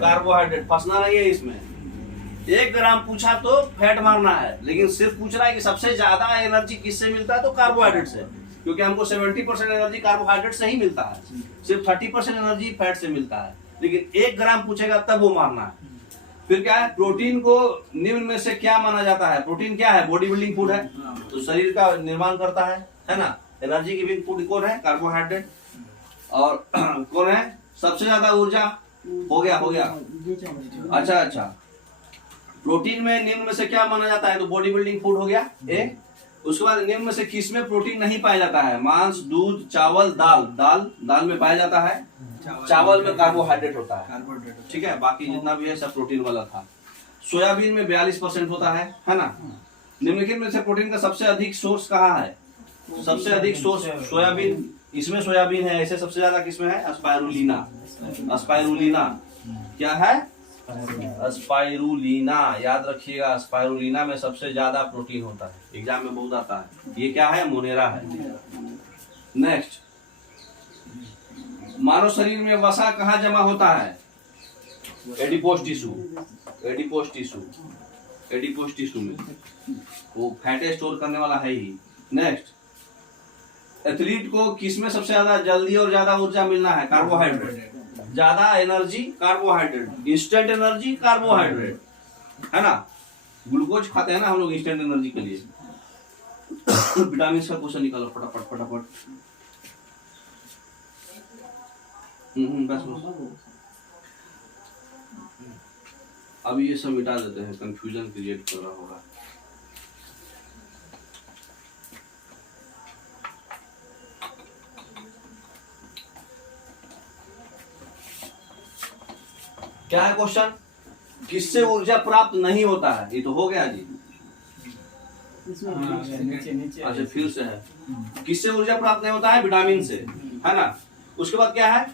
कार्बोहाइड्रेट। फंसना नहीं है इसमें। 1 ग्राम पूछा तो फैट मारना है, लेकिन सिर्फ पूछ रहा है कि सबसे ज्यादा एनर्जी किससे मिलता है? तो कार्बोहाइड्रेट से, क्योंकि हमको 70% एनर्जी कार्बोहाइड्रेट से ही मिलता है, सिर्फ 30% एनर्जी फैट से मिलता है। लेकिन 1 ग्राम पूछेगा तब वो मारना है। फिर क्या है? प्रोटीन को निम्न में से क्या माना जाता है? प्रोटीन क्या है? बॉडी बिल्डिंग फूड है, तो शरीर का निर्माण करता है ना। एनर्जी गिविंग फूड कौन है? कार्बोहाइड्रेट। और कौन है सबसे ज्यादा ऊर्जा? हो गया। अच्छा, प्रोटीन में निम्न में से क्या माना जाता है? तो बॉडी बिल्डिंग फूड हो गया ए। उसके बाद निम्न में से किस में प्रोटीन नहीं पाया जाता है? मांस, दूध, चावल, दाल में पाया जाता है। चावल में कार्बोहाइड्रेट होता है, ठीक है। बाकी जितना भी है सब प्रोटीन वाला था। सोयाबीन में 42% होता है ना। निम्नलिखित में से प्रोटीन का सबसे अधिक सोर्स कहाँ है? सबसे अधिक सोर्स सोयाबीन, इसमें सोयाबीन है। ऐसे सबसे ज्यादा किसमें है? स्पाइरुलिना। क्या है? स्पाइरुलिना। याद रखिएगा, स्पाइरुलिना में सबसे ज्यादा प्रोटीन होता है, एग्जाम में बहुत आता है। ये क्या है? मोनेरा है। नेक्स्ट मानव शरीर में वसा कहाँ जमा होता है? एडिपोस टिश्यू में। वो फैटे स्टोर करने वाला है ही। नेक्स्ट एथलीट को किस में सबसे ज्यादा जल्दी और ज्यादा ऊर्जा मिलना है? कार्बोहाइड्रेट। ज्यादा energy carbohydrate, instant energy carbohydrate, है ना। ग्लूकोज खाते हैं ना हम लोग इंस्टेंट एनर्जी के लिए। विटामिन का क्वेश्चन निकालो फटाफट फटाफट। बस अब ये सब मिटा देते हैं, कंफ्यूजन क्रिएट कर रहा होगा। क्या है क्वेश्चन? किससे ऊर्जा प्राप्त नहीं होता है? ये तो हो गया जी। अच्छा फिर से है, किससे ऊर्जा प्राप्त नहीं होता है? विटामिन से, है ना। उसके बाद क्या है?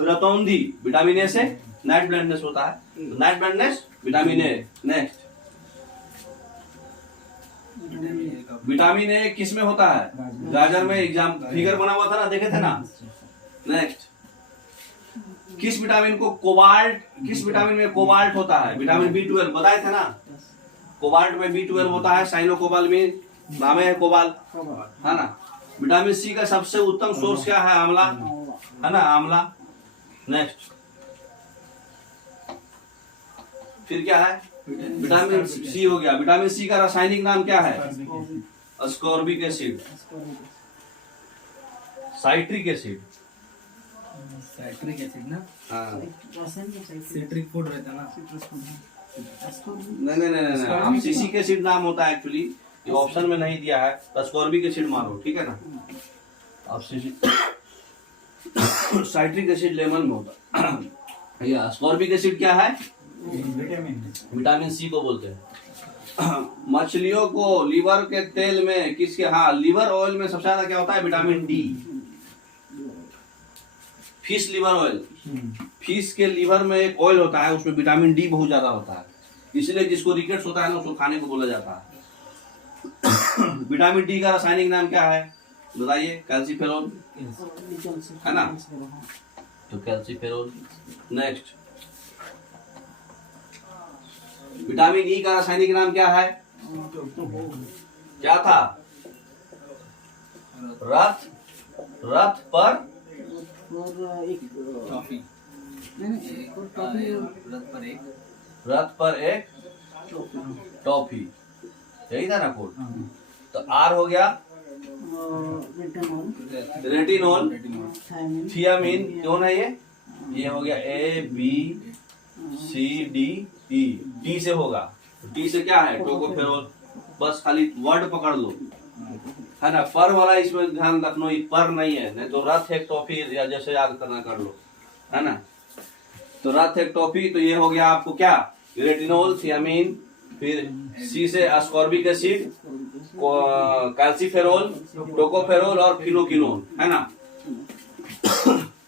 रतौंधी, विटामिन ए से नाइट ब्लाइंडनेस होता है, तो night blindness vitamin A. Next, vitamin ए किस में होता है? गाजर में। एग्जाम फिगर बना हुआ था ना, देखे थे ना। नेक्स्ट, किस विटामिन को कोबाल्ट, किस विटामिन में कोबाल्ट होता है? विटामिन B12 बताए थे ना। कोबाल्ट में B12 होता है, साइनोकोबाल्मिन नाम है कोबाल्ट, है ना। विटामिन सी का सबसे उत्तम सोर्स क्या है? आंवला, है ना, आंवला। नेक्स्ट, फिर क्या है? विटामिन सी हो गया। विटामिन सी का रासायनिक नाम क्या है? Ascorbic acid, citric acid. Citric acid ना। हाँ, सिट्रिक फूड रहता ना। नहीं, हम सिसिक एसिड नाम होता है एक्चुअली, ये ऑप्शन में नहीं दिया है। अस्कॉर्बिक एसिड मारो, ठीक है ना। अब साइट्रिक एसिड लेमन में होता है। ये अस्कॉर्बिक एसिड क्या है? विटामिन सी को बोलते हैं। मछलियों को लीवर के तेल में किसके, हाँ, लीवर ऑयल में सबसे ज्यादा क्या होता है? Vitamin D. Fish liver oil, fish के लीवर में एक ऑयल होता है, उसमें विटामिन डी बहुत ज्यादा होता है, इसलिए जिसको रिकेट्स होता है ना उसको खाने को बोला जाता है। विटामिन डी का रासायनिक नाम क्या है? बताइए। कैल्सीफेरोल, है ना, तो कैल्सीफेरोल। नेक्स्ट, विटामिन ई का रासायनिक नाम क्या है? क्या था? रथ, रथ पर टॉफी, रथ पर एक टॉफी, यही था ना कोड। तो आर हो गया रेटिनॉल, थियामिन, कौन है ये हो गया ABCDE। टी से होगा, टी से क्या है? टोकोफेरोल। बस खाली वर्ड पकड़ लो, है ना। पर वाला इसमें ध्यान रखना, ये पर नहीं है, नहीं तो रथ एक टॉफी, या जैसे याद करना कर लो, है ना। तो रथ एक टॉफी, तो ये हो गया आपको क्या? रेटिनॉल, थियामिन, फिर सी से अस्कॉर्बिक एसिड, कैल्सीफेरोल, टोकोफेरोल और फिनोकिनोन, है ना।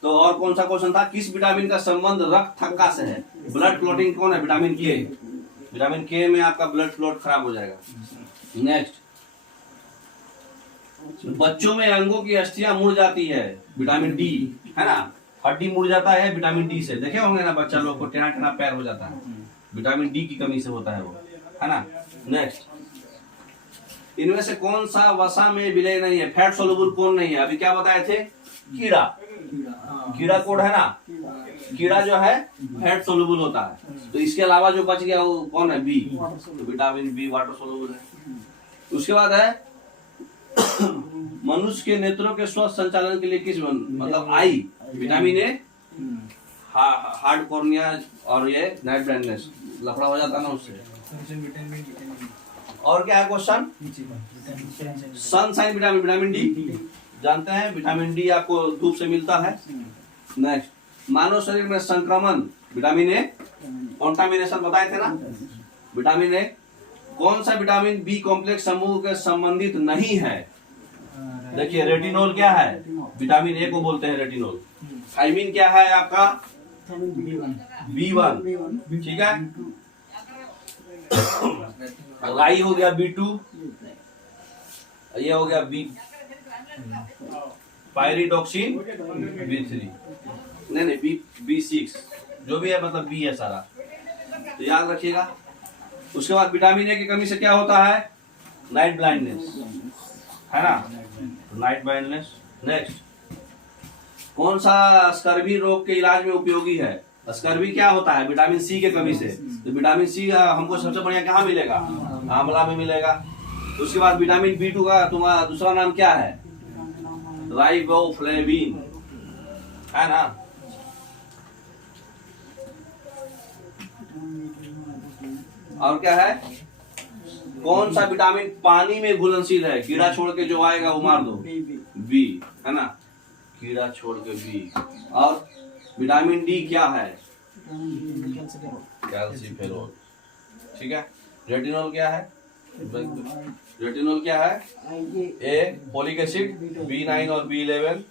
तो और कौन सा क्वेश्चन था? किस विटामिन का संबंध रक्त थक्का से है? ब्लड क्लॉटिंग कौन है? विटामिन के। विटामिन के में आपका ब्लड फ्लो खराब हो जाएगा। नेक्स्ट, बच्चों में अंगों की अस्थियां मुड़ जाती है, विटामिन डी, है ना। हड्डी मुड़ जाता है विटामिन डी से, देखे होंगे ना बच्चा लोग को टेढ़ा टेढ़ा पैर हो जाता है, विटामिन डी की कमी से होता है वो, है ना। नेक्स्ट, इनमें से कौन सा वसा में विलय नहीं है? फैट सोलुबल कौन नहीं है? अभी क्या बताए थे? कीड़ा, कीड़ा कोड है ना। कीड़ा जो है फैट सोलुबल होता है, तो इसके अलावा जो बच गया वो कौन है? बी, तो विटामिन बी वाटर सोलुबल है। उसके बाद है मनुष्य के नेत्रों के स्वस्थ संचालन के लिए किस, मतलब आई, विटामिन ए, हार्ड कॉर्निया और ये नाइट ब्लाइंडनेस, लफड़ा हो जाता है ना उससे। और क्या है question? Sunshine vitamin, vitamin D जानते हैं, विटामिन डी आपको धूप से मिलता है। नेक्स्ट, मानव शरीर में संक्रमण, विटामिन ए, कॉन्टामिनेशन बताए थे ना, विटामिन ए। कौन सा विटामिन बी कॉम्प्लेक्स समूह के संबंधित नहीं है? देखिए, रेटिनॉल क्या है? विटामिन ए को बोलते हैं रेटिनॉल। थायमिन क्या है आपका? B1, ठीक है। राई हो गया B2, ये हो गया बी, पायरिडॉक्सिन B3, नहीं B6, जो भी है, मतलब बी है सारा, तो याद रखिएगा। उसके बाद विटामिन ए की कमी से क्या होता है? नाइट ब्लाइंडनेस, है ना, नाइट ब्लाइंडनेस। नेक्स्ट, कौन सा स्कर्वी रोग के इलाज में उपयोगी है? स्कर्वी क्या होता है? विटामिन सी के कमी से। तो विटामिन सी हमको सबसे बढ़िया कहाँ मिलेगा? आंवला में मिलेगा। तो उसके बाद विटामिन B2 का तुम्हारा दूसरा नाम क्या है? राइबोफ्लेविन, है ना। और क्या है? कौन सा विटामिन पानी में घुलनशील है? कीड़ा छोड़ के जो आएगा वो मार दो, बी, है ना, कीड़ा छोड़ के बी। और विटामिन डी क्या है? कैल्सीफेरोल, ठीक है। रेटिनॉल क्या है? रेटिनॉल क्या है? ए फोलिक एसिड, B9 और B11,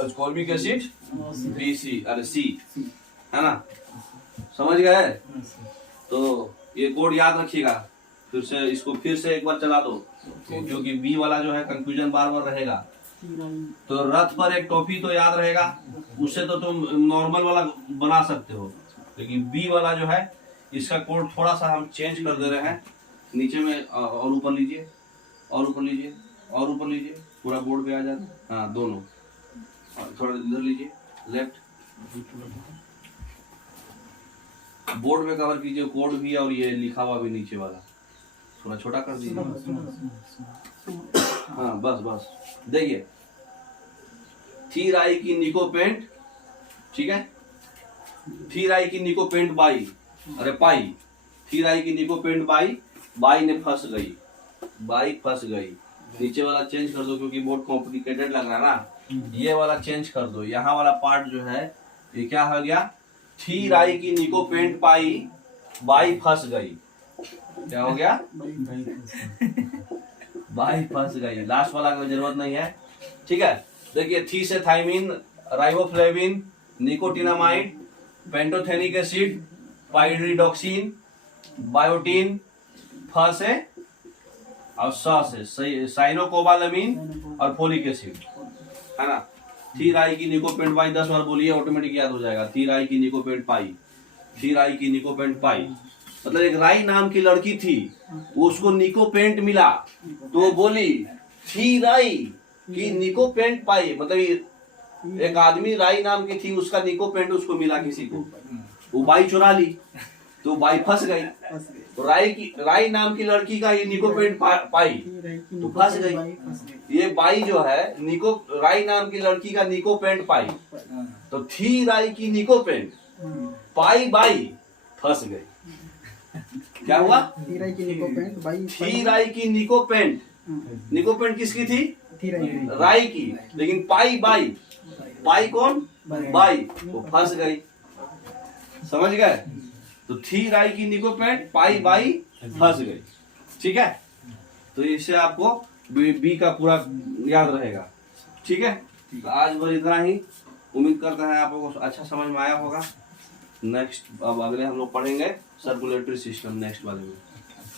अस्कॉर्बिक एसिड, BC अरे C, है ना। समझ गए? तो ये कोड याद रखिएगा। फिर से इसको फिर से एक बार चला दो, क्योंकि बी वाला जो है कंफ्यूजन बार बार रहेगा। तो रथ पर एक टॉफी तो याद रहेगा, उससे तो तुम नॉर्मल वाला बना सकते हो, लेकिन बी वाला जो है इसका कोड थोड़ा सा हम चेंज कर दे रहे हैं। नीचे में और ऊपर लीजिए, और ऊपर लीजिए, और ऊपर लीजिए, पूरा बोर्ड पे आ जाता। हाँ दोनों, और थोड़ा इधर लीजिए, लेफ्ट बोर्ड में कवर कीजिए, कोड भी और ये लिखा हुआ भी नीचे वाला थोड़ा छोटा कर दीजिए। हाँ बस बस, देखिए थीराई की निकोपेंट, ठीक है, थीराई की निकोपेंट बाई, अरे पाई, थीराई की निकोपेंट बाई, बाई ने फंस गई, बाई फंस गई। नीचे वाला चेंज कर दो क्योंकि बहुत कॉम्प्लिकेटेड लग रहा है ना, ये वाला चेंज कर दो। यहाँ वाला पार्ट जो है ये क्या हो गया? थीराई की निकोपेंट पाई, बाई फंस गई। क्या हो गया? बाई फंस गई। लास्ट वाला कोई जरूरत नहीं है, ठीक है। देखिए थी से thiamine, riboflavin, nicotinamide, pantothenic acid, pyridoxine, biotin, फ से और स से साइनोकोबालामिन और फोलिक एसिड, है ना। थीराई की निकोपेंट पाई 10 बार बोलिए, ऑटोमेटिक याद हो जाएगा। थीराई की निकोपेंट पाई, थीराई की निकोपेंट पाई। मतलब एक राई नाम की लड़की थी, उसको निकोपेंट मिला तो वो बोली थीराई की निकोपेंट पाई, मतलब एक आदमी राई नाम की थी, उसका निकोपेंट उसको मिला किसी को, वो बाई चुरा ली तो बाई फंस गई। तो राई नाम की लड़की का ये निकोपेंट पाई तो फंस गई। ये बाई जो है राई नाम की लड़की का निकोपेंट पाई, तो थी राई की निकोपेंट, पाई बाई फंस गई। क्या हुआ? थीराई की निकोपेंट बाई, थी राई की निकोपेंट, निकोपेंट किसकी थी? राई की, लेकिन पाई बाई, पाई कौन? बाई, वो फंस गई। समझ गए? तो थी राई की निकोपेंट, पाई बाई फंस गई, ठीक है। तो इससे आपको बी का पूरा याद रहेगा, ठीक है। तो आज बस इतना ही, उम्मीद करता है आपको अच्छा समझ में आया होगा। नेक्स्ट अब अगले हम लोग पढ़ेंगे सर्कुलेटरी सिस्टम नेक्स्ट वाले में।